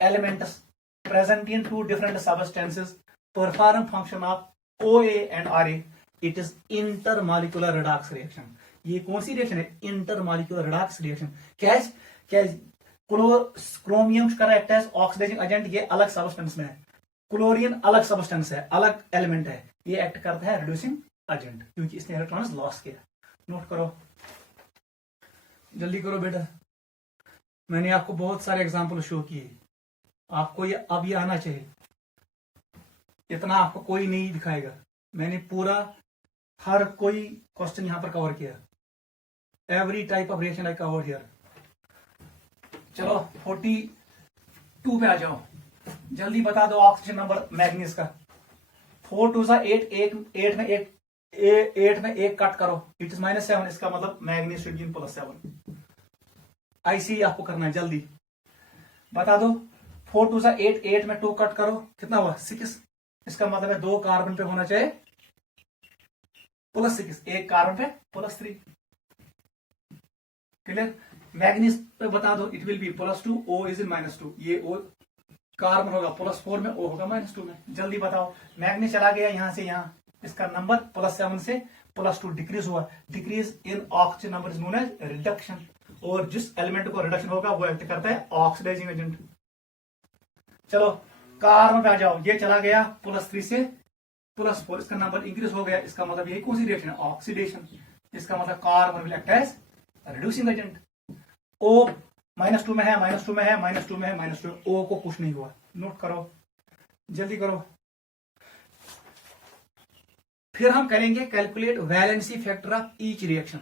elements present in 2 different substances perform function of OA and RA। It is intermolecular redox reaction. ये कौन सी रिएक्शन है? Intermolecular redox reaction. क्या क्रोमियम कर एक्ट एज ऑक्सीडाइजिंग एजेंट, ये अलग सब्सटेंस में है। क्लोरीन अलग सब्सटेंस है, अलग एलिमेंट है, ये एक्ट करता है रिड्यूसिंग एजेंट क्योंकि इसने इलेक्ट्रॉन्स लॉस किया। नोट करो, जल्दी करो बेटा। मैंने आपको बहुत सारे एग्जाम्पल शो किए, आपको ये अब ये आना चाहिए, इतना आपको कोई नहीं दिखाएगा। मैंने पूरा हर कोई क्वेश्चन यहां पर कवर किया, every type of reaction I cover here. चलो 42 पे आ जाओ, जल्दी बता दो ऑक्सीजन नंबर मैग्नीज का। 4 2 8, 8 में 8 कट करो, इट इज -7, इसका मतलब मैग्नीज शुड बी इन +7। ऐसे ही आपको करना है, जल्दी बता दो। 4 2 8, 8 में 2 कट करो, कितना हुआ 6, इसका मतलब है 2 कार्बन पे होना चाहिए +6, 1 कार्बन पे +3। क्लियर? मैग्नीज पे बता दो, it will be +2, O is in -2, ये O कार्बन होगा +4 में, O होगा -2 में। जल्दी बताओ, मैग्नीज चला गया यहां से यहां, इसका नंबर +7 से +2 डिक्रीज हुआ। Decrease in oxygen number is known as reduction, और जिस एलिमेंट को रिडक्शन होगा वो एक्ट करता है ऑक्सीडाइजिंग एजेंट। चलो कार्बन पे आ जाओ, ये चला गया +3 से +4, इसका नंबर इंक्रीज हो गया, इसका मतलब यही कौन सी रिएक्शन है? ऑक्सीडेशन। इसका मतलब carbon will act as reducing agent. O -2 में है, -2 में है, -2 में है, -2, O को कुछ नहीं हुआ। नोट करो, जल्दी करो। फिर हम करेंगे calculate valency factor of each reaction.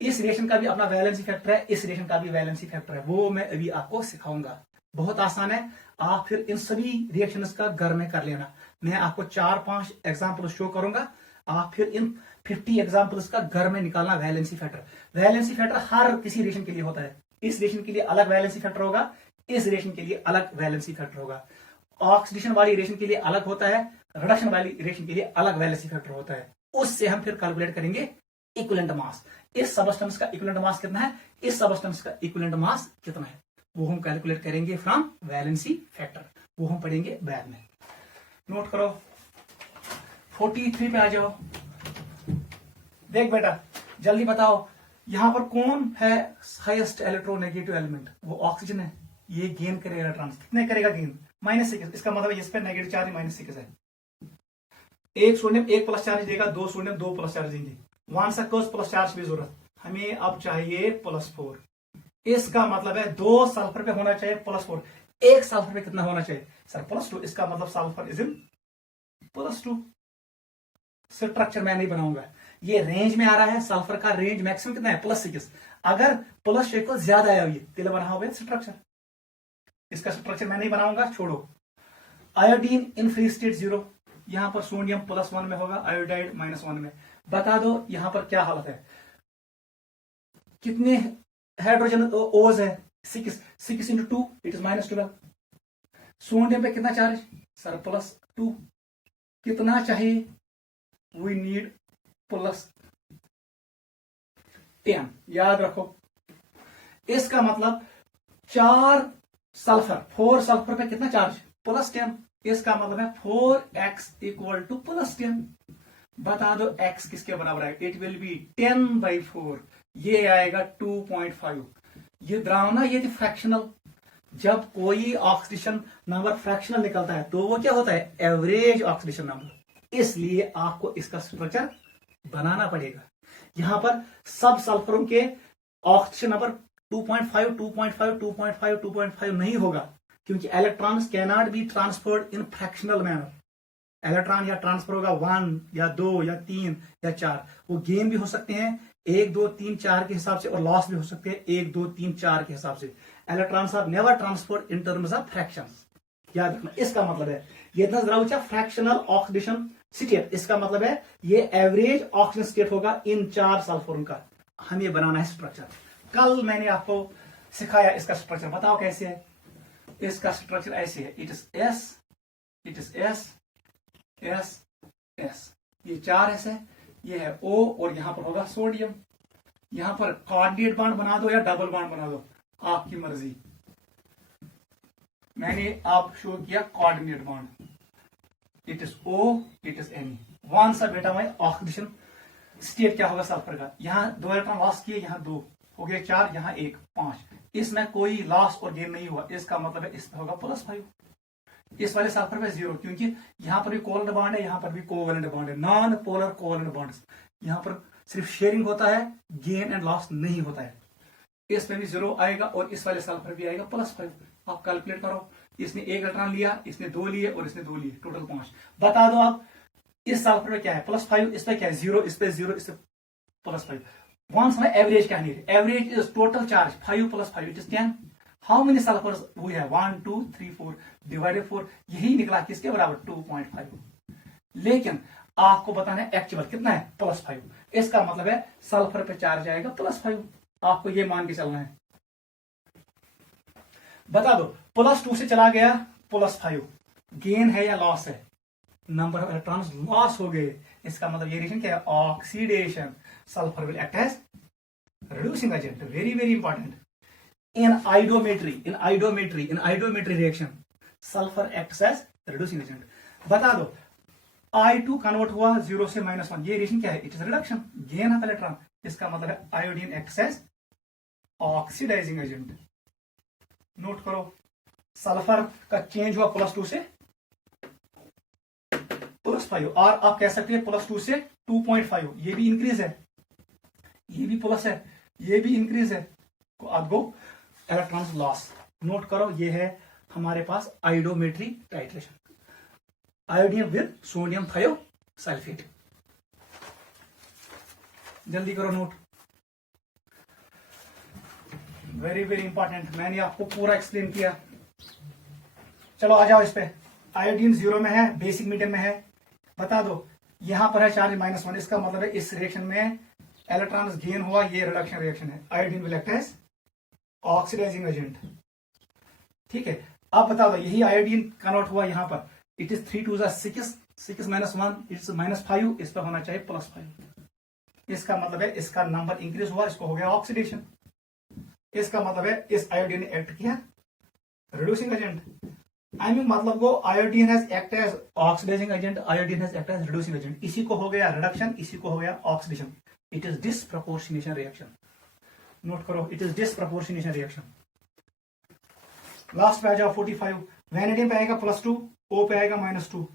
इस रिएक्शन का भी अपना वैलेंसी फैक्टर है, इस रिएक्शन का भी वैलेंसी फैक्टर है, वो मैं अभी आपको सिखाऊंगा। बहुत आसान है, आप फिर इन सभी रिएक्शंस का घर में कर लेना। मैं आपको 4-5 एग्जांपल शो करूंगा, आप फिर इन 50 एग्जांपल्स का घर में निकालना वैलेंसी फैक्टर। वैलेंसी फैक्टर हर किसी रिएक्शन के लिए होता है, इस रिएक्शन के लिए अलग वैलेंसी फैक्टर होगा, इस रिएक्शन के लिए अलग वैलेंसी फैक्टर होगा। ऑक्सीडेशन वाली रिएक्शन के लिए अलग होता है, रिडक्शन वाली रिएक्शन के लिए अलग वैलेंसी फैक्टर होता है। उससे हम फिर कैलकुलेट करेंगे इक्विवेलेंट मास। इस सबस्टेंस का इक्विवेलेंट मास कितना है, इस सबस्टेंस का इक्विवेलेंट मास कितना है, वो हम कैलकुलेट करेंगे फ्रॉम वैलेंसी फैक्टर, वो हम पढ़ेंगे बाद में। नोट करो, 43 पे आ जाओ। देख बेटा, जल्दी बताओ, यहां पर कौन है हाईएस्ट इलेक्ट्रोनेगेटिव एलिमेंट? वो ऑक्सीजन है। ये गेन करेगा इलेक्ट्रॉन्स, कितने करेगा गेन? -6, इसका मतलब इस पे नेगेटिव चार्ज -6 है। एक सोडियम 1 प्लस चार्ज देगा, 2 सोडियम 2 प्लस चार्ज देंगे। वहां से प्लस चार्ज की जरूरत, हमें अब चाहिए +4। इसका मतलब है 2 सल्फर पे होना चाहिए +4, 1 सल्फर पे कितना होना चाहिए सर? +2, इसका मतलब सल्फर इज इन +2। स्ट्रक्चर मैं नहीं बनाऊंगा, ये रेंज में आ रहा है, सल्फर का रेंज मैक्सिमम कितना है? +6। अगर +6 को ज्यादा आया तिल बना हुआ स्ट्रक्चर, इसका स्ट्रक्चर मैं नहीं बनाऊंगा, छोड़ो। आयोडीन इन फ्री स्टेट 0, यहां पर सोडियम +1 में होगा, आयोडाइड -1 में। बता दो यहां पर क्या हालत है, कितने हाइड्रोजन ओज है? 6 × 2 इट इज -12। सोडियम पे कितना चार्ज सर? +2। कितना चाहिए? We need +10। याद रखो, इसका मतलब 4 सल्फर पे कितना चार्ज? +10। इसका मतलब है 4x = +10। बता दो x किसके बराबर है? इट विल बी 10/4, ये आएगा 2.5। ये द्रावना ये फ्रैक्शनल, जब कोई ऑक्सीडेशन नंबर फ्रैक्शनल निकलता है तो वो क्या होता है? Average oxidation number. इसलिए आपको इसका स्ट्रक्चर बनाना पड़ेगा। यहां पर सब सल्फरों के ऑक्सीडेशन नंबर 2.5, 2.5, 2.5, 2.5 नहीं होगा, क्योंकि electrons can not be transferred in fractional manner. Electron या ट्रांसफर होगा 1 या 2 या 3 या 4, वो गेन भी हो सकते हैं 1 2 3 4 के हिसाब से, और लॉस भी हो सकते हैं 1 2 3 4 के हिसाब से। Electrons are never transferred in terms of fractions, याद रखना। इसका मतलब है ये फ्रैक्शनल ऑक्सीडेशन स्टेट, इसका मतलब है ये एवरेज ऑक्सीजन स्टेट होगा इन 4 सल्फरों का। हमें बनाना है स्ट्रक्चर। कल मैंने आपको सिखाया इसका स्ट्रक्चर, बताओ कैसे है? इसका स्ट्रक्चर ऐसे है, इट इज S, ये 4 S है, ये है O, और यहां पर होगा सोडियम। यहां पर कोऑर्डिनेट बॉन्ड बना दो या डबल बॉन्ड बना दो, आपकी मर्जी। मैंने आप शो किया coordinate bond, it is O, it is N। One सा बेटा भाई ऑक्सीडेशन स्टेट क्या होगा सल्फर का? यहां 2 इलेक्ट्रॉन लॉस किए, यहां 2 हो गए 4, यहां 1 5, इसमें कोई लॉस और गेन नहीं हुआ, इसका मतलब है इसमें होगा +5। इस वाले सल्फर पे 0, क्योंकि यहां पर भी कोवलेंट बॉन्ड है, यहां पर भी कोवलेंट बॉन्ड है, नॉन पोलर कोवलेंट बॉन्ड्स। यहां पर सिर्फ शेयरिंग होता है, गेन एंड लॉस नहीं होता है। इसमें भी 0 आएगा और इस वाले सल्फर भी आएगा +5। आप कैलकुलेट करो, इसने 1 इलेक्ट्रॉन लिया, इसने 2 लिए और इसने 2 लिए, टोटल 5। बता दो आप इस सल्फर पे क्या है, +5, इस पे क्या है 0, इस पे 0, इस पे +5। वंस हमें एवरेज क्या नहीं, average is total charge 5 + 5 it is 10। How many sulphurs we have, 1 2 3 4 divided 4, यही निकला किसके बराबर 2.5। लेकिन आपको बताना है एक्चुअल कितना है, +5। इसका मतलब है सल्फर पे चार्ज आएगा +5, आपको ये मान के चलना है। बता दो +2 से चला गया +5, गेन है या लॉस है, नंबर ऑफ इलेक्ट्रॉन्स लॉस हो गए, इसका मतलब ये रिएक्शन क्या है, oxidation. Sulphur will act as reducing agent, very very important in iodometry reaction sulfur acts as reducing agent। बता दो I2 कन्वर्ट हुआ 0 से -1, ये रिएक्शन क्या है, it is reduction, gain of electron. इसका मतलब है iodine acts as oxidising agent. Note करो, सल्फर का चेंज हुआ +2 से +5, और आप कह सकते हैं +2 से 2.5, ये भी इंक्रीज है, ये भी प्लस है, ये भी इंक्रीज है, आपको इलेक्ट्रॉन्स लॉस। नोट करो, ये है हमारे पास iodometry titration, iodine with sodium thiosulphate. जल्दी करो नोट, वेरी वेरी इंपॉर्टेंट, मैंने आपको पूरा एक्सप्लेन किया। चलो आ जाओ इस पे, आयोडीन 0 में है, बेसिक मीडियम में है। बता दो यहां पर है चार्ज -1, इसका मतलब है इस रिएक्शन में इलेक्ट्रॉन्स गेन हुआ, ये रिडक्शन रिएक्शन है। Iodine will act as oxidising agent, ठीक है। अब बता दो यही आयोडीन कन्वर्ट हुआ यहां पर, इट इज 3 2 6 6 -1 इट्स -5, इस पर होना चाहिए +5। इसका मतलब है इसका नंबर इंक्रीज हुआ, इसको हो गया ऑक्सीडेशन। इसका मतलब है इस आयोडीन ने एक्ट किया रिड्यूसिंग एजेंट। आई मीन मतलब को iodine has act as oxidising agent, iodine has act as reducing agent. इसी को हो गया रिडक्शन, इसी को हो गया oxidation. It is disproportionation reaction. Note करो, it is disproportionation reaction. Last पे आ जाओ 45, वैनेडियम पे आएगा +2, O पे आएगा -2,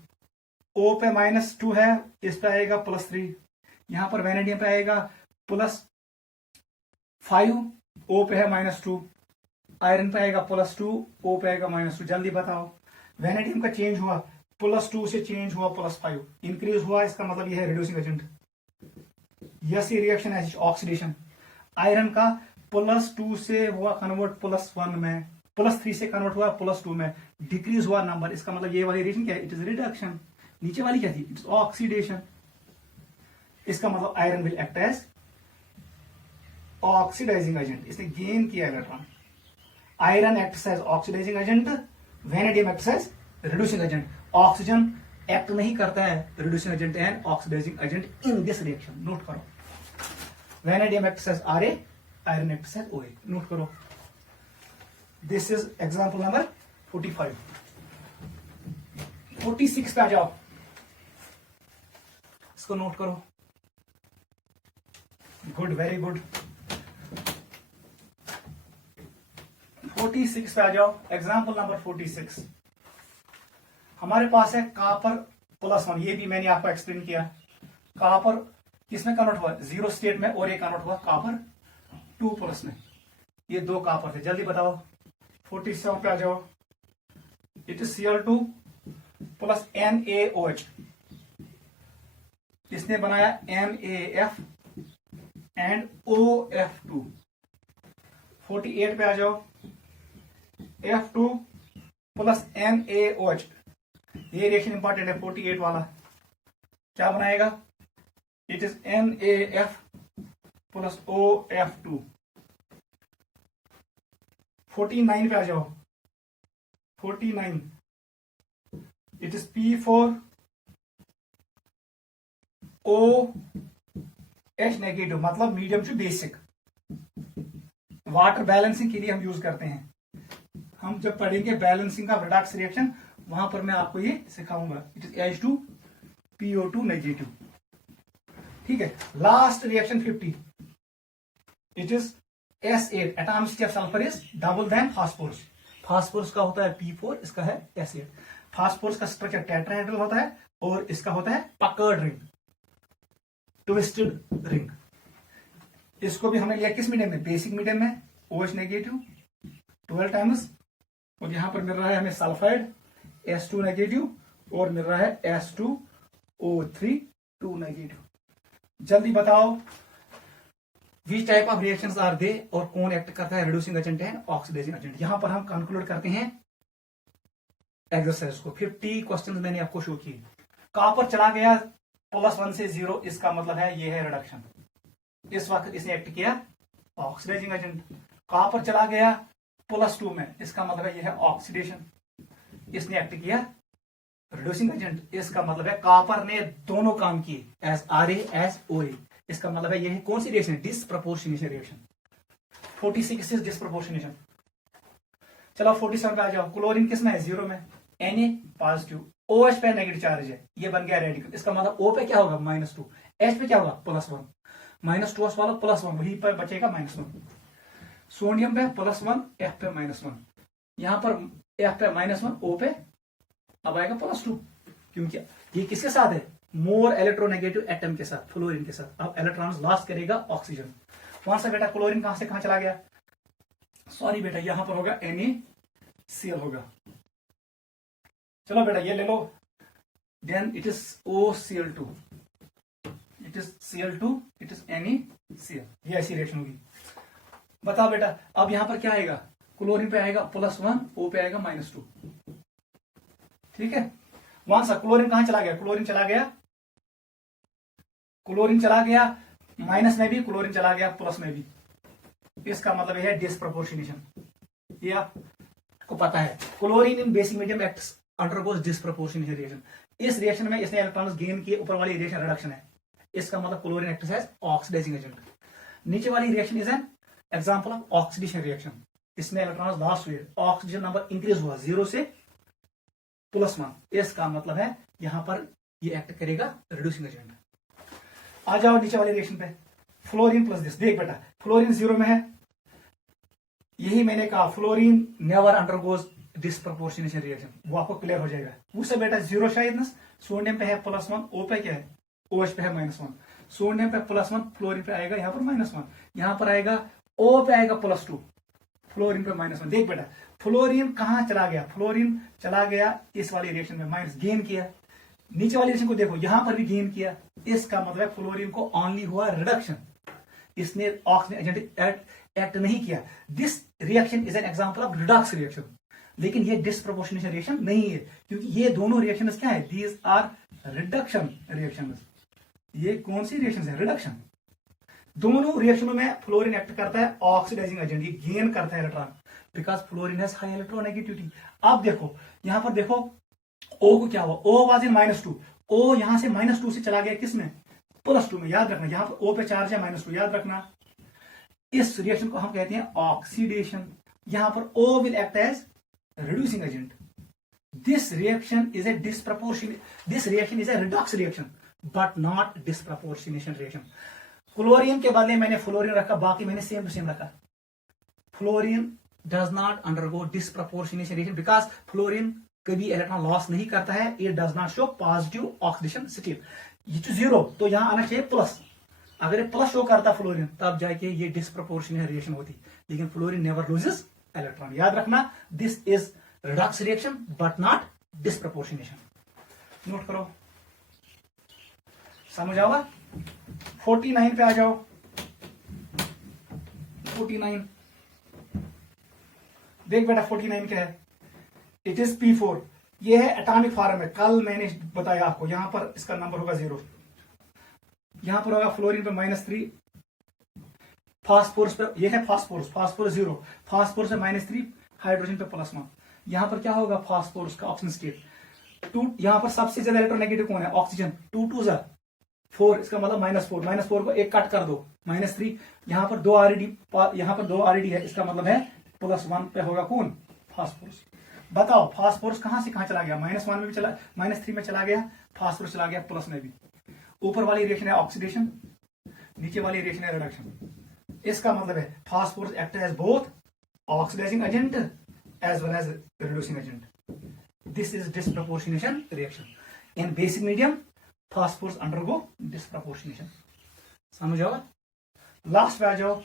O पे -2 है, इस पे आएगा +3, यहां पर वैनेडियम पे आएगा +5, O पे है -2, आयरन पे आएगा +2, O पे आएगा -2। जल्दी बताओ, वैनेडियम का चेंज हुआ +2 से चेंज हुआ +5, इंक्रीज हुआ, इसका मतलब यह है रिड्यूसिंग एजेंट। यस, ये रिएक्शन है ऑक्सीडेशन। आयरन का +2 से हुआ कन्वर्ट +1 में, +3 से कन्वर्ट हुआ +2 में, डिक्रीज हुआ नंबर, इसका मतलब ये वाली रिएक्शन क्या है, इट इज रिडक्शन। नीचे वाली क्या थी, इट्स ऑक्सीडेशन। इसका मतलब iron will act as oxidising agent, इसने गेन किया electron. Iron acts as oxidising agent, vanadium acts as reducing agent. Oxygen act नहीं करता है reducing agent and oxidising agent in this reaction. Note करो, vanadium acts as Ra, iron acts as OA। Note करो, दिस इज एग्जांपल नंबर 45। 46 पे आ जाओ, इसको नोट करो। Good, very good. 46 पे आ जाओ, एग्जांपल नंबर 46। हमारे पास है कॉपर +1, ये भी मैंने आपको एक्सप्लेन किया। कॉपर किसमें कन्वर्ट हुआ, 0 स्टेट में, और ये कन्वर्ट हुआ कॉपर 2+ में। ये 2 कॉपर थे, जल्दी बताओ। 47 पे आ जाओ, इट इज Cl2 + NaOH, इसने बनाया NaF एंड OF2। 48 पे आ जाओ, F2 + NaOH, ये रिएक्शन इंपॉर्टेंट है 48 वाला, क्या बनाएगा, इट इज NaF + OF2। 49 पे आ जाओ, 49, it is P4 OH negative, मतलब medium to basic. Water balancing के लिए हम यूज करते हैं, हम जब पढ़ेंगे बैलेंसिंग का रिडक्स रिएक्शन, वहां पर मैं आपको ये सिखाऊंगा। इट इज H2PO2 नेगेटिव, ठीक है। Last reaction 50, it is S8, atomic state of sulphur is double than phosphorus. Phosphorus का होता है P4, इसका है S8। फास्फोरस का स्ट्रक्चर टेट्राहेड्रल होता है और इसका होता है पकर्ड रिंग, ट्विस्टेड रिंग। इसको भी हमने लिया किस मीडियम में, बेसिक मीडियम में, OH नेगेटिव 12 टाइम्स, और यहां पर मिल रहा है हमें सल्फाइड S2 नेगेटिव और मिल रहा है S2O3 2 नेगेटिव। जल्दी बताओ which type of reactions are they, और कौन एक्ट करता है reducing agent and oxidising agent. यहां पर हम कंक्लूड करते हैं एक्सरसाइज को। 50 क्वेश्चंस मैंने आपको शो किए। कॉपर चला गया +1 से 0, इसका मतलब है ये है रिडक्शन, इस वक्त इसने एक्ट किया ऑक्सीडाइजिंग एजेंट। कॉपर चला गया +2 में, इसका मतलब है ये है ऑक्सीडेशन, इसने एक्ट किया रिड्यूसिंग एजेंट। इसका मतलब है कॉपर ने दोनों काम किए, एज Ra एज OA। इसका मतलब है ये है कौन सी reaction, disproportionation reaction. 46 is disproportionation. चलो 47 पे आ जाओ। क्लोरीन किस में है, 0 में, Na पॉजिटिव, OH पे नेगेटिव चार्ज है, ये बन गया रेडिकल। इसका मतलब O पे क्या होगा -2, H पे क्या होगा +1, -2 वाला +1, वहीं पर बचेगा -1। सोडियम पे +1, F पे -1, यहां पर F पे -1, O पे अब आएगा +2, क्योंकि ये किसके साथ है, मोर इलेक्ट्रोनेगेटिव एटम के साथ, फ्लोरीन के साथ। अब इलेक्ट्रॉन्स लॉस करेगा ऑक्सीजन। कौन सा बेटा, क्लोरीन कहां से कहां चला गया, सॉरी बेटा यहां पर होगा NaCl होगा। चलो बेटा ये ले लो, then it is OCl2, it is Cl2, it is NaCl, ये ऐसी रिएक्शन होगी। बताओ बेटा अब यहां पर क्या आएगा, क्लोरीन पे आएगा +1, O पे आएगा -2, ठीक है। वहां सा क्लोरीन कहां चला गया, क्लोरीन चला गया माइनस में भी, क्लोरीन चला गया प्लस में भी, इसका मतलब है डिसप्रपोर्शनेशन। ये आपको पता है, chlorine in basic medium acts undergoes disproportionation reaction. इस रिएक्शन में इसने इलेक्ट्रॉन्स गेन किए, ऊपर वाली रिएक्शन रिडक्शन है, इसका मतलब chlorine acts as oxidising agent. नीचे वाली reaction is an example of oxidation reaction, इसमें इलेक्ट्रॉन्स लॉस हुए, ऑक्सीजन नंबर इंक्रीज हुआ 0 से +1, इसका मतलब है यहां पर ये एक्ट करेगा रिड्यूसिंग एजेंट। आ जाओ नीचे वाले रिएक्शन पे, फ्लोरीन प्लस दिस। देख बेटा फ्लोरीन 0 में है, यही मैंने कहा fluorine never undergoes disproportionation reaction, वो आपको क्लियर हो जाएगा। उससे बेटा 0 शायदनेस, सोडियम पे है +1, O पे क्या है, OH पे है -1, सोडियम पे +1, फ्लोरीन पे आएगा यहाँ पर -1, यहाँ पर आएगा O पे आएगा +2, फ्लोरीन पे -1। देख बेटा फ्लोरीन कहां चला गया, फ्लोरीन चला गया इस वाली रिएक्शन में, माइनस गेन किया। नीचे वाली रिएक्शन को देखो, यहां पर भी गेन किया, इसका मतलब फ्लोरीन को ओनली हुआ रिडक्शन, इसने ऑक्सीजन एजेंट एक्ट नहीं किया। This reaction is an example of redox reaction, लेकिन ये डिसप्रपोर्शनेशन रिएक्शन नहीं है, क्योंकि ये दोनों रिएक्शन क्या है, दीज आर रिडक्शन रिएक्शन। ये कौन सी रिएक्शन है, रिडक्शन। दोनों रिएक्शनों में फ्लोरीन एक्ट करता है ऑक्सीडाइजिंग एजेंट, ये गेन करता है electron, because fluorine has high electronegativity. अब देखो यहां पर देखो O को क्या हुआ, O वाज इन -2, O यहां से -2 से चला गया किसमें, +2 में। याद रखना यहां पर O पे चार्ज है -2, याद रखना। इस रिएक्शन को हम कहते हैं ऑक्सीडेशन। यहां पर O will act as reducing agent. This reaction is a this reaction is a redox reaction but not disproportionation reaction. Chlorine के बदले मैंने फ्लोरीन रखा, बाकी मैंने सेम टू सेम रखा। Fluorine does not undergo disproportionation reaction because fluorine कभी इलेक्ट्रॉन लॉस नहीं करता है, it does not show positive oxidation state. ये 0 तो यहां आना चाहिए प्लस, अगर ये प्लस शो करता फ्लोरीन तब जाके ये डिसप्रपोर्शनेट रिएक्शन होती, लेकिन फ्लोरीन नेवर लूजेस इलेक्ट्रॉन। याद रखना this is redox reaction but not disproportionation. Note करो, समझ आओगा। 49 पे आ जाओ। 49 देख बेटा 49 क्या है, इट इज P4, ये है एटॉमिक फॉर्म है, कल मैंने बताया आपको। यहां पर इसका नंबर होगा 0, यहां पर होगा फ्लोरीन पे -3, फास्फोरस पे ये है फास्फोरस 0, फास्फोरस पे -3, हाइड्रोजन पे +1। यहां पर क्या होगा, फास्फोरस का ऑक्सीजन स्टेट 2, यहां पर सबसे ज्यादा इलेक्ट्रोनेगेटिव कौन है, ऑक्सीजन, 2 2 4, इसका मतलब -4 को एक कट कर दो, -3, यहां पर 2 RED है, इसका मतलब है +1 पे होगा कौन, फास्फोरस। बताओ फास्फोरस कहां से कहां चला गया, -1 में भी चला, -3 में चला गया, फास्फोरस चला गया प्लस में भी। ऊपर वाली रिएक्शन है ऑक्सीडेशन, नीचे वाली रिएक्शन है रिडक्शन। इसका मतलब है phosphorus act as both oxidizing agent as well as reducing agent. This is disproportionation reaction. In basic medium, phosphorus undergo disproportionation. समझ आओ? लास्ट पे आ जाओ,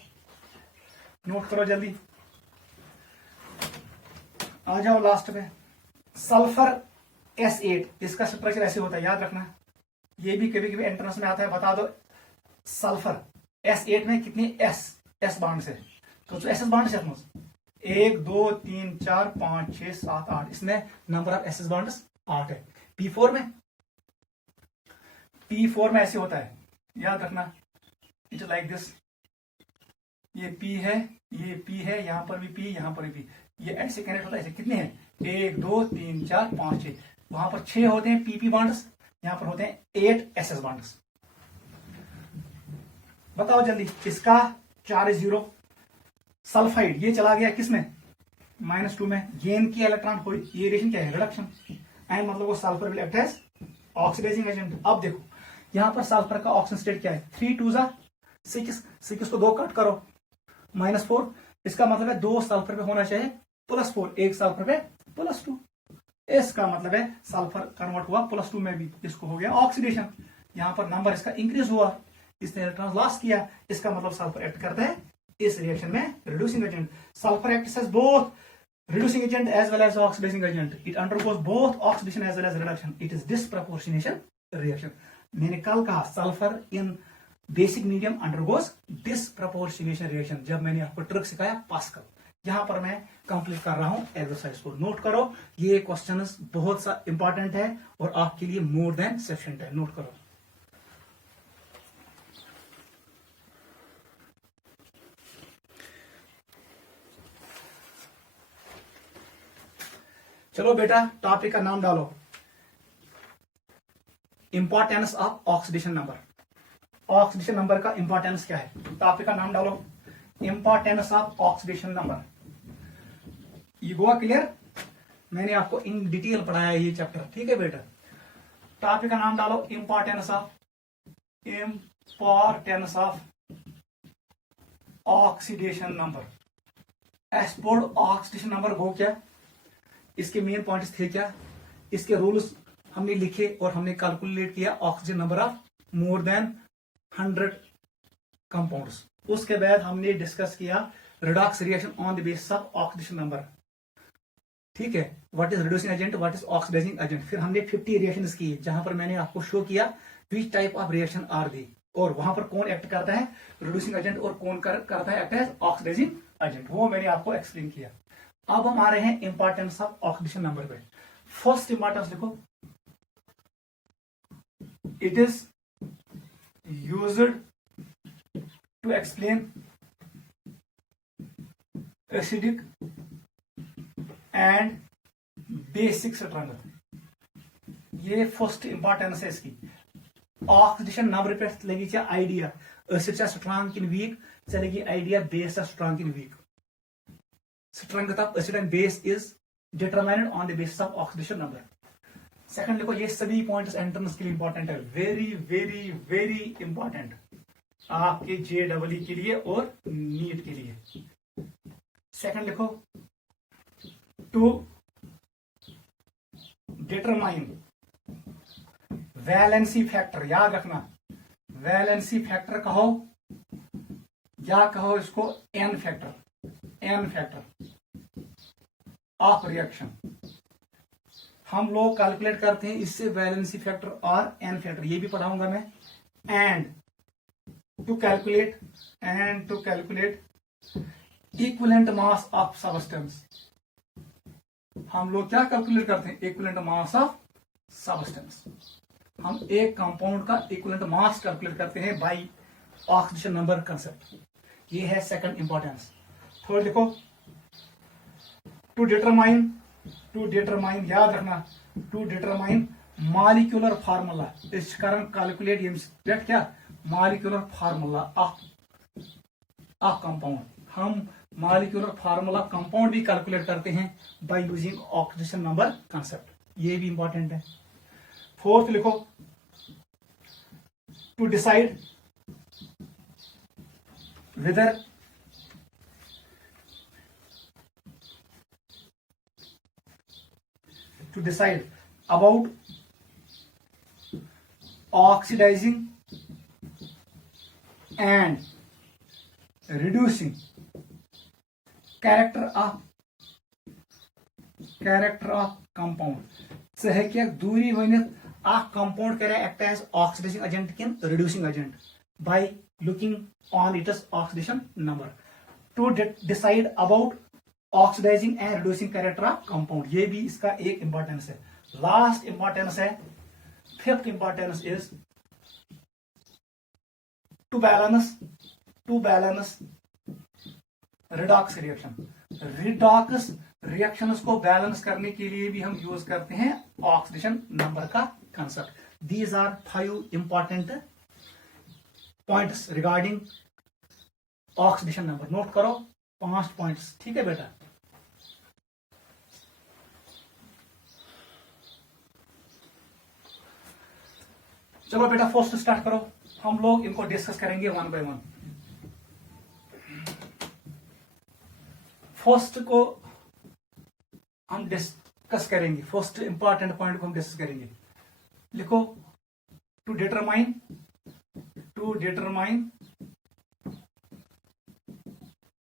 नोट करो जल्दी, आ जाओ लास्ट पे। सल्फर S8, इसका स्ट्रक्चर ऐसे होता है, याद रखना। ये भी कभी कभी एंट्रेंस में आता है, बता दो सल्फर S8 में कितनी एस बॉन्ड है। तो जो एस बॉन्ड है 1 2 3 4 5 6 7 8, इसमें नंबर ऑफ एस बॉन्ड 8 है। P4 में ऐसे होता है, याद रखना। इट लाइक दिस, ये P है, ये P है, यहां पर भी P, यहां पर भी P, ये ऐसे कनेक्ट होता है। ऐसे कितने हैं? 1 2 3 4 5 6, वहां पर 6 होते हैं PP बॉन्ड्स, यहां पर होते हैं 8 SS बॉन्ड्स। बताओ जल्दी, इसका चार्ज 0। सल्फाइड ये चला गया किसमें? -2 में। गेन की इलेक्ट्रॉन हो, ये रिएक्शन क्या है? रिडक्शन। एंड मतलब वो sulphur will act as oxidising agent. अब देखो यहां पर सल्फर का ऑक्सीजन स्टेट क्या है? 3 2 6 को 2 कट करो, -4। इसका मतलब है 2 सल्फर पे होना चाहिए +4, 1 सल्फर पे +2। इसका मतलब है सल्फर कन्वर्ट हुआ +2 में भी, इसको हो गया ऑक्सीडेशन। यहां पर नंबर इसका इंक्रीज हुआ, इसने इलेक्ट्रॉन लॉस किया। इसका मतलब सल्फर एक्ट करता है इस रिएक्शन में reducing agent. Sulphur acts as both reducing agent as well as oxidizing agent. It undergoes both oxidation as well as reduction. It is disproportionation reaction. मैंने कल कहा sulphur in basic medium undergoes disproportionation reaction, जब मैंने आपको ट्रिक सिखाया पास्कल। यहां पर मैं कंप्लीट कर रहा हूं एक्सरसाइज को, नोट करो। ये क्वेश्चन बहुत सा इंपॉर्टेंट है और आपके लिए मोर देन सफिशिएंट है, नोट करो। चलो बेटा, टॉपिक का नाम डालो, importance of oxidation number. Oxidation number का इंपॉर्टेंस क्या है? टॉपिक का नाम डालो, इंपॉर्टेंस ऑफ ऑक्सीडेशन नंबर। ये हुआ क्लियर? मैंने आपको इन डिटेल पढ़ाया है ये चैप्टर, ठीक है बेटा। टॉपिक का नाम डालो, इंपॉर्टेंस ऑफ ऑक्सीडेशन नंबर। एस्पोर्ड ऑक्सीडेशन नंबर हो क्या? इसके मेन पॉइंट्स थे क्या? इसके रूल्स हमने लिखे और हमने कैलकुलेट किया oxygen number of more than 100 compounds. उसके बाद हमने डिस्कस किया redox reaction on the basis of oxidation number, ठीक है। What is reducing agent, what is oxidizing agent. फिर हमने 50 रिएक्शंस किए, जहां पर मैंने आपको शो किया which type of reaction are they, और वहां पर कौन एक्ट करता है रिड्यूसिंग एजेंट और कौन करता है एक्ट एज ऑक्सीडाइजिंग एजेंट, वो मैंने आपको एक्सप्लेन किया। अब हम आ रहे हैं इंपॉर्टेंस ऑफ ऑक्सीडेशन नंबर पे। फर्स्ट इंपॉर्टेंस देखो, it is used to explain acidic and basic structure. ये फर्स्ट इंपॉर्टेंस है इसकी। ऑक्सीडेशन नंबर पे लगी क्या आइडिया, एसिड से स्ट्रांग किन वीक चलेगी आइडिया, बेस से स्ट्रांग किन weak. Strength of acid and base is determined on the basis of oxidation number. Second देखो, ये सभी पॉइंट्स एंट्रेंस के लिए इंपॉर्टेंट है, वेरी वेरी वेरी इंपॉर्टेंट आपके JEE के लिए और नीट के लिए। सेकंड देखो, टू डिटरमाइन वैलेंसी फैक्टर, याद रखना वैलेंसी फैक्टर कहो या कहो इसको एन फैक्टर ऑफ रिएक्शन। हम लोग कैलकुलेट करते हैं इससे वैलेंसी फैक्टर और एन फैक्टर, ये भी पढ़ाऊंगा मैं। And to calculate equivalent mass of substance. हम लोग क्या कैलकुलेट करते हैं? Equivalent mass of substance. हम एक कंपाउंड का इक्विवेलेंट मास कैलकुलेट करते हैं बाय ऑक्सीडेशन नंबर कंसेप्ट। ये है सेकंड इंपॉर्टेंस। थर्ड देखो, टू डिटरमाइन याद रखना, टू डिटरमाइन मॉलिक्यूलर फार्मूला। इस कारण कैलकुलेट क्या मॉलिक्यूलर फार्मूला ऑफ कंपाउंड। हम मॉलिक्यूलर फार्मूला कंपाउंड भी कैलकुलेट करते हैं by using oxidation number concept, ये भी इंपॉर्टेंट है। फोर्थ लिखो, to decide whether to decide about oxidizing and reducing character of compound से हेक दूरी वनित कंपाउंड करे एक्ट एज ऑक्सीडेशन एजेंट किन reducing agent by looking on its oxidation number to decide about oxidizing and reducing character of compound. ये भी इसका एक इंपॉर्टेंस है। लास्ट इंपॉर्टेंस है, fifth importance is to balance redox reaction. Redox reactions को बैलेंस करने के लिए भी हम यूज करते हैं ऑक्सीडेशन नंबर का concept. These are 5 important points regarding oxidation number. Note करो 5 पॉइंट्स, ठीक है बेटा। चलो बेटा फर्स्ट स्टार्ट करो, हम लोग इनको डिस्कस करेंगे वन बाय वन। फर्स्ट को हम डिस्कस करेंगे, फर्स्ट इंपॉर्टेंट पॉइंट को हम डिस्कस करेंगे। लिखो to determine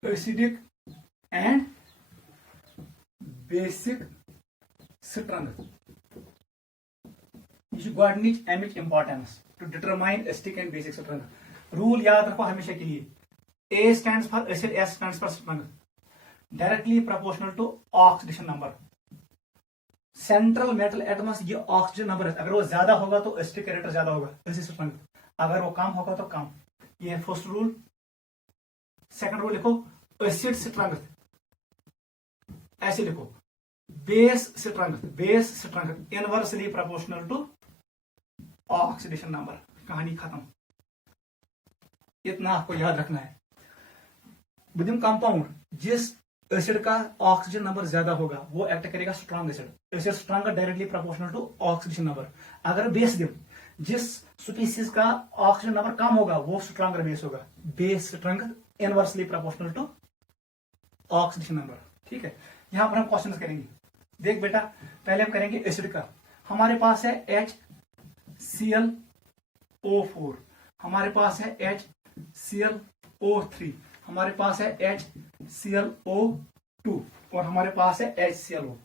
acidic and basic strength. ये गोडनिच अमिच importance to determine acidic and basic strength. Rule याद रखो हमेशा के लिए, A stands for acid, S stands for strength, directly proportional to oxidation number. Central metal atoms ये ऑक्सीजन नंबर है, अगर वो ज्यादा होगा तो एसिडिक कैरेक्टर ज्यादा होगा, बेसिक स्ट्रेंथ, अगर वो कम होगा तो कम। ये है फर्स्ट रूल। सेकंड रूल लिखो एसिड स्ट्रेंथ, ऐसे लिखो base strength inversely proportional to oxidation number. कहानी खत्म, इतना आपको याद रखना है। विदिन कंपाउंड जिस एसिड का ऑक्सीजन नंबर ज्यादा होगा वो एक्ट करेगा strong acid strong directly proportional to oxidation number. अगर बेस दिम जिस स्पीसीज का ऑक्सीजन नंबर कम होगा वो स्ट्रॉन्गर बेस होगा, base strength inversely proportional to oxidation number. ठीक है, यहां पर हम क्वेश्चन करेंगे। देख बेटा, पहले हम करेंगे एसिड का। हमारे पास है HClO4, हमारे पास है HClO3, हमारे पास है HClO2 और हमारे पास है HClO।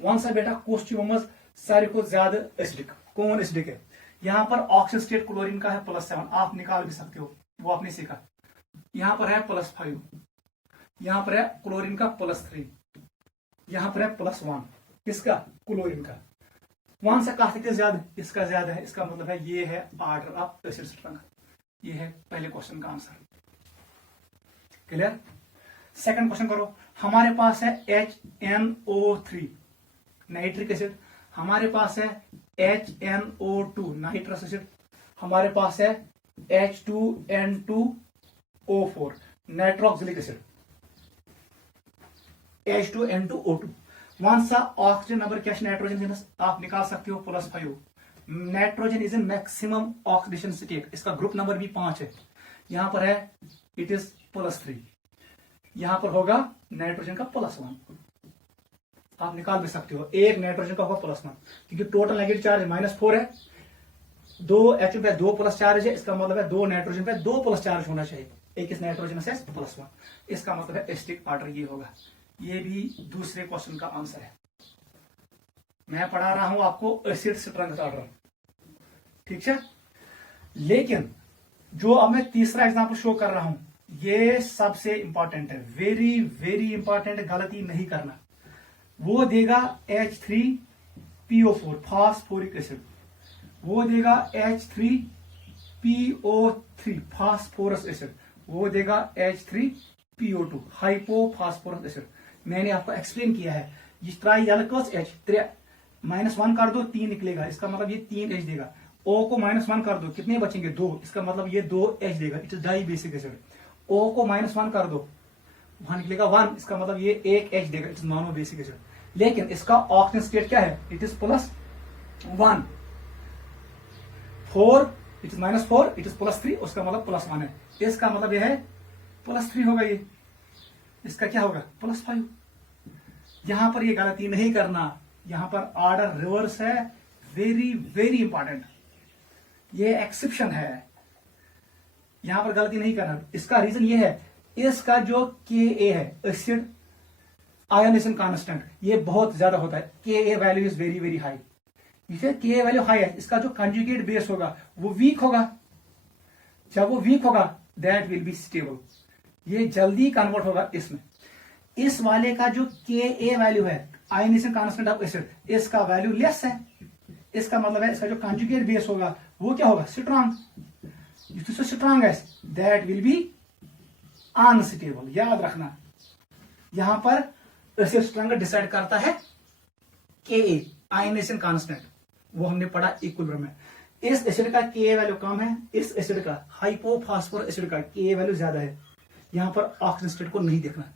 वन सा बेटा क्वेश्चन सारे को ज्यादा एसिडिक कौन एसिडिक है? यहां पर ऑक्सीजन स्टेट क्लोरीन का है +7, आप निकाल भी सकते हो, वो आपने सीखा। यहां पर है +5, यहां पर है क्लोरीन का +3, यहां पर है +1, किसका? क्लोरीन का। वन सा कहा ज्यादा, इसका ज्यादा है, इसका मतलब है ये है ऑर्डर ऑफ एसिड स्ट्रेंथ। ये है पहले क्वेश्चन का आंसर। क्लियर? सेकंड क्वेश्चन करो। हमारे पास है HNO3 नाइट्रिक एसिड, हमारे पास है HNO2 नाइट्रस एसिड, हमारे पास है H2N2O4 नाइट्रोक्सिलिक एसिड, H2N2O2। वन सा ऑक्सीजन नंबर क्या नाइट्रोजन आप निकाल सकते हो +5। Nitrogen is in maximum oxidation state, इसका ग्रुप नंबर भी 5 है। यहां पर है इट इज +3, यहां पर होगा नाइट्रोजन का +1, आप निकाल भी सकते हो। एक नाइट्रोजन का होगा +1 क्योंकि टोटल नेगेटिव चार्ज -4 है, 2 एटम पे 2 प्लस चार्ज है, इसका मतलब है 2 नाइट्रोजन पे 2 प्लस चार्ज होना चाहिए, एक इस नाइट्रोजन से +1, इसका मतलब है एसिडिक ऑर्डर ये होगा। ये भी दूसरे क्वेश्चन का आंसर है। मैं पढ़ा रहा हूं आपको एसिड स्ट्रेंथ ऑर्डर, ठीक है। लेकिन जो अब मैं तीसरा एग्जांपल शो कर रहा हूं ये सबसे इंपॉर्टेंट है, वेरी वेरी इंपॉर्टेंट, गलती नहीं करना। वो देगा H3PO4 फास्फोरिक एसिड, वो देगा H3PO3 फास्फोरस एसिड, वो देगा H3PO2 हाइपोफास्फोरस एसिड। मैंने आपको एक्सप्लेन किया है, ये ट्राई एल्कस H -1 कर दो 3 निकलेगा, इसका मतलब ये 3 H देगा। O को -1 कर दो, कितने बचेंगे? 2, इसका मतलब ये 2 H देगा, it is dibasic acid. O को -1 कर दो, वहां निकलेगा 1, इसका मतलब ये 1 H देगा, it is mono basic acid. लेकिन इसका ऑक्सीजन स्टेट क्या है? It is +1, 4 it is -4, it is +3, उसका मतलब +1 है, इसका मतलब यह है +3 होगा, ये इसका क्या होगा? +5। यहां पर ये गलती नहीं करना, यहां पर ऑर्डर रिवर्स है, वेरी वेरी इंपॉर्टेंट, ये एक्सेप्शन है, यहां पर गलती नहीं करना। इसका रीजन ये है, इसका जो के ए है एसिड आयोनाइजेशन कांस्टेंट, ये बहुत ज्यादा होता है, K A value is very very high. K A value high है, इसका जो कंजुगेट बेस होगा वो वीक होगा, जब वो वीक होगा दैट विल बी स्टेबल, ये जल्दी कन्वर्ट होगा इसमें। इस वाले का जो के ए वैल्यू है आयोनाइजेशन कांस्टेंट ऑफ एसिड, इसका वैल्यू लेस है, इसका मतलब है इसका जो कंजुगेट बेस होगा वो क्या होगा, strong, strongest that will be unstable. याद रखना, यहां पर एसिड स्ट्रेंथ डिसाइड करता है के ए आयोनाइजेशन कांस्टेंट, वो हमने पढ़ा इक्विलिब्रियम में। इस एसिड का के वैल्यू कम है, इस एसिड का हाइपोफॉस्फोरस एसिड का के वैल्यू ज्यादा है, यहां पर ऑक्सीजन स्टेट को नहीं देखना।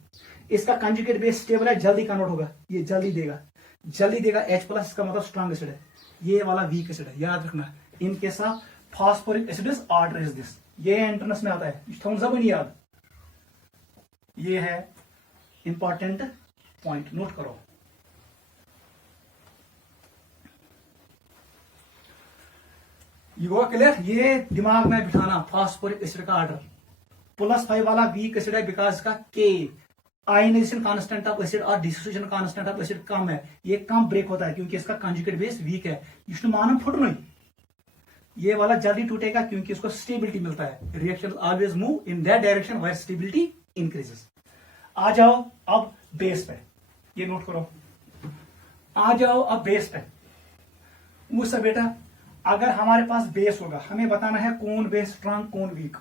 इसका कंजुगेट बेस स्टेबल है, जल्दी कन्वर्ट होगा, ये जल्दी देगा, जल्दी देगा H प्लस, इसका मतलब स्ट्रांग एसिड है, ये वाला वीक एसिड है, याद रखना। इनके साथ phosphoric acid is order is this, ये एंट्रेंस में आता है, सब नहीं याद, ये है इंपॉर्टेंट पॉइंट, नोट करो। ये हुआ क्लियर, ये दिमाग में बिठाना, फॉस्फोरिक एसिड का ऑर्डर +5 वाला वीक एसिड है, बिकॉज का के आयोनाइजेशन कांस्टेंट ऑफ एसिड और डिसोसिएशन कांस्टेंट ऑफ एसिड कम है, ये कम ब्रेक होता है क्योंकि इसका कंजुगेट बेस वीक है। इष्ट मानम फुट नहीं, ये वाला जल्दी टूटेगा क्योंकि इसको स्टेबिलिटी मिलता है, reaction always move in that direction where stability increases. आ जाओ अब बेस पे, ये नोट करो, आ जाओ अब बेस पे। मुझसे बेटा अगर हमारे पास बेस होगा, हमें बताना है कौन बेस स्ट्रांग कौन वीक।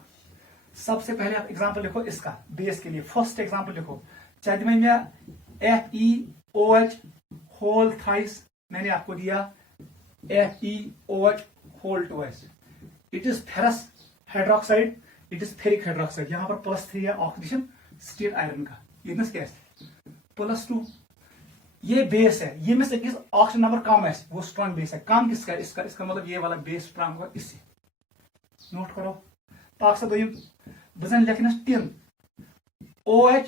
सबसे पहले आप एग्जांपल लिखो इसका बेस के लिए, फर्स्ट एग्जांपल लिखो, चैदमेनिया FeOH होल थ्राइस, मैंने आपको दिया FeOH whole twice, it is ferrous hydroxide, it is ferric hydroxide, यहां पर +3 है ऑक्सीडेशन स्टेट आयरन का, ये क्या है +2, ये बेस है, ये में से किस ऑक्सीजन नंबर कम है वो स्ट्रांग बेस है, कम किसका, इसका मतलब ये वाला बेस स्ट्रांग होगा इससे, नोट करो। पाक बजन लिखना 10 OH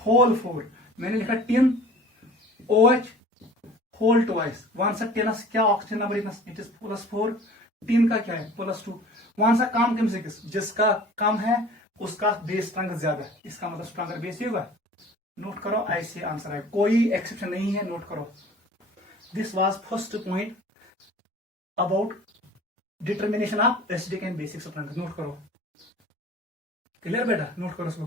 होल 4, मैंने लिखा 10 OH होल ट्वाइस, वन सा 10 क्या ऑक्सीजन नंबर इट इज +4, 10 का क्या है +2, वन सा कम किम से किस, जिसका कम है उसका बेस स्ट्रेंथ ज्यादा है, इसका मतलब स्ट्रॉन्गर बेस ही होगा, नोट करो, ऐसे आंसर है, कोई एक्सेप्शन नहीं है, नोट करो। This was first point about determination of acidic and basic strength, note करो, क्लियर बेटा, नोट करो इसको।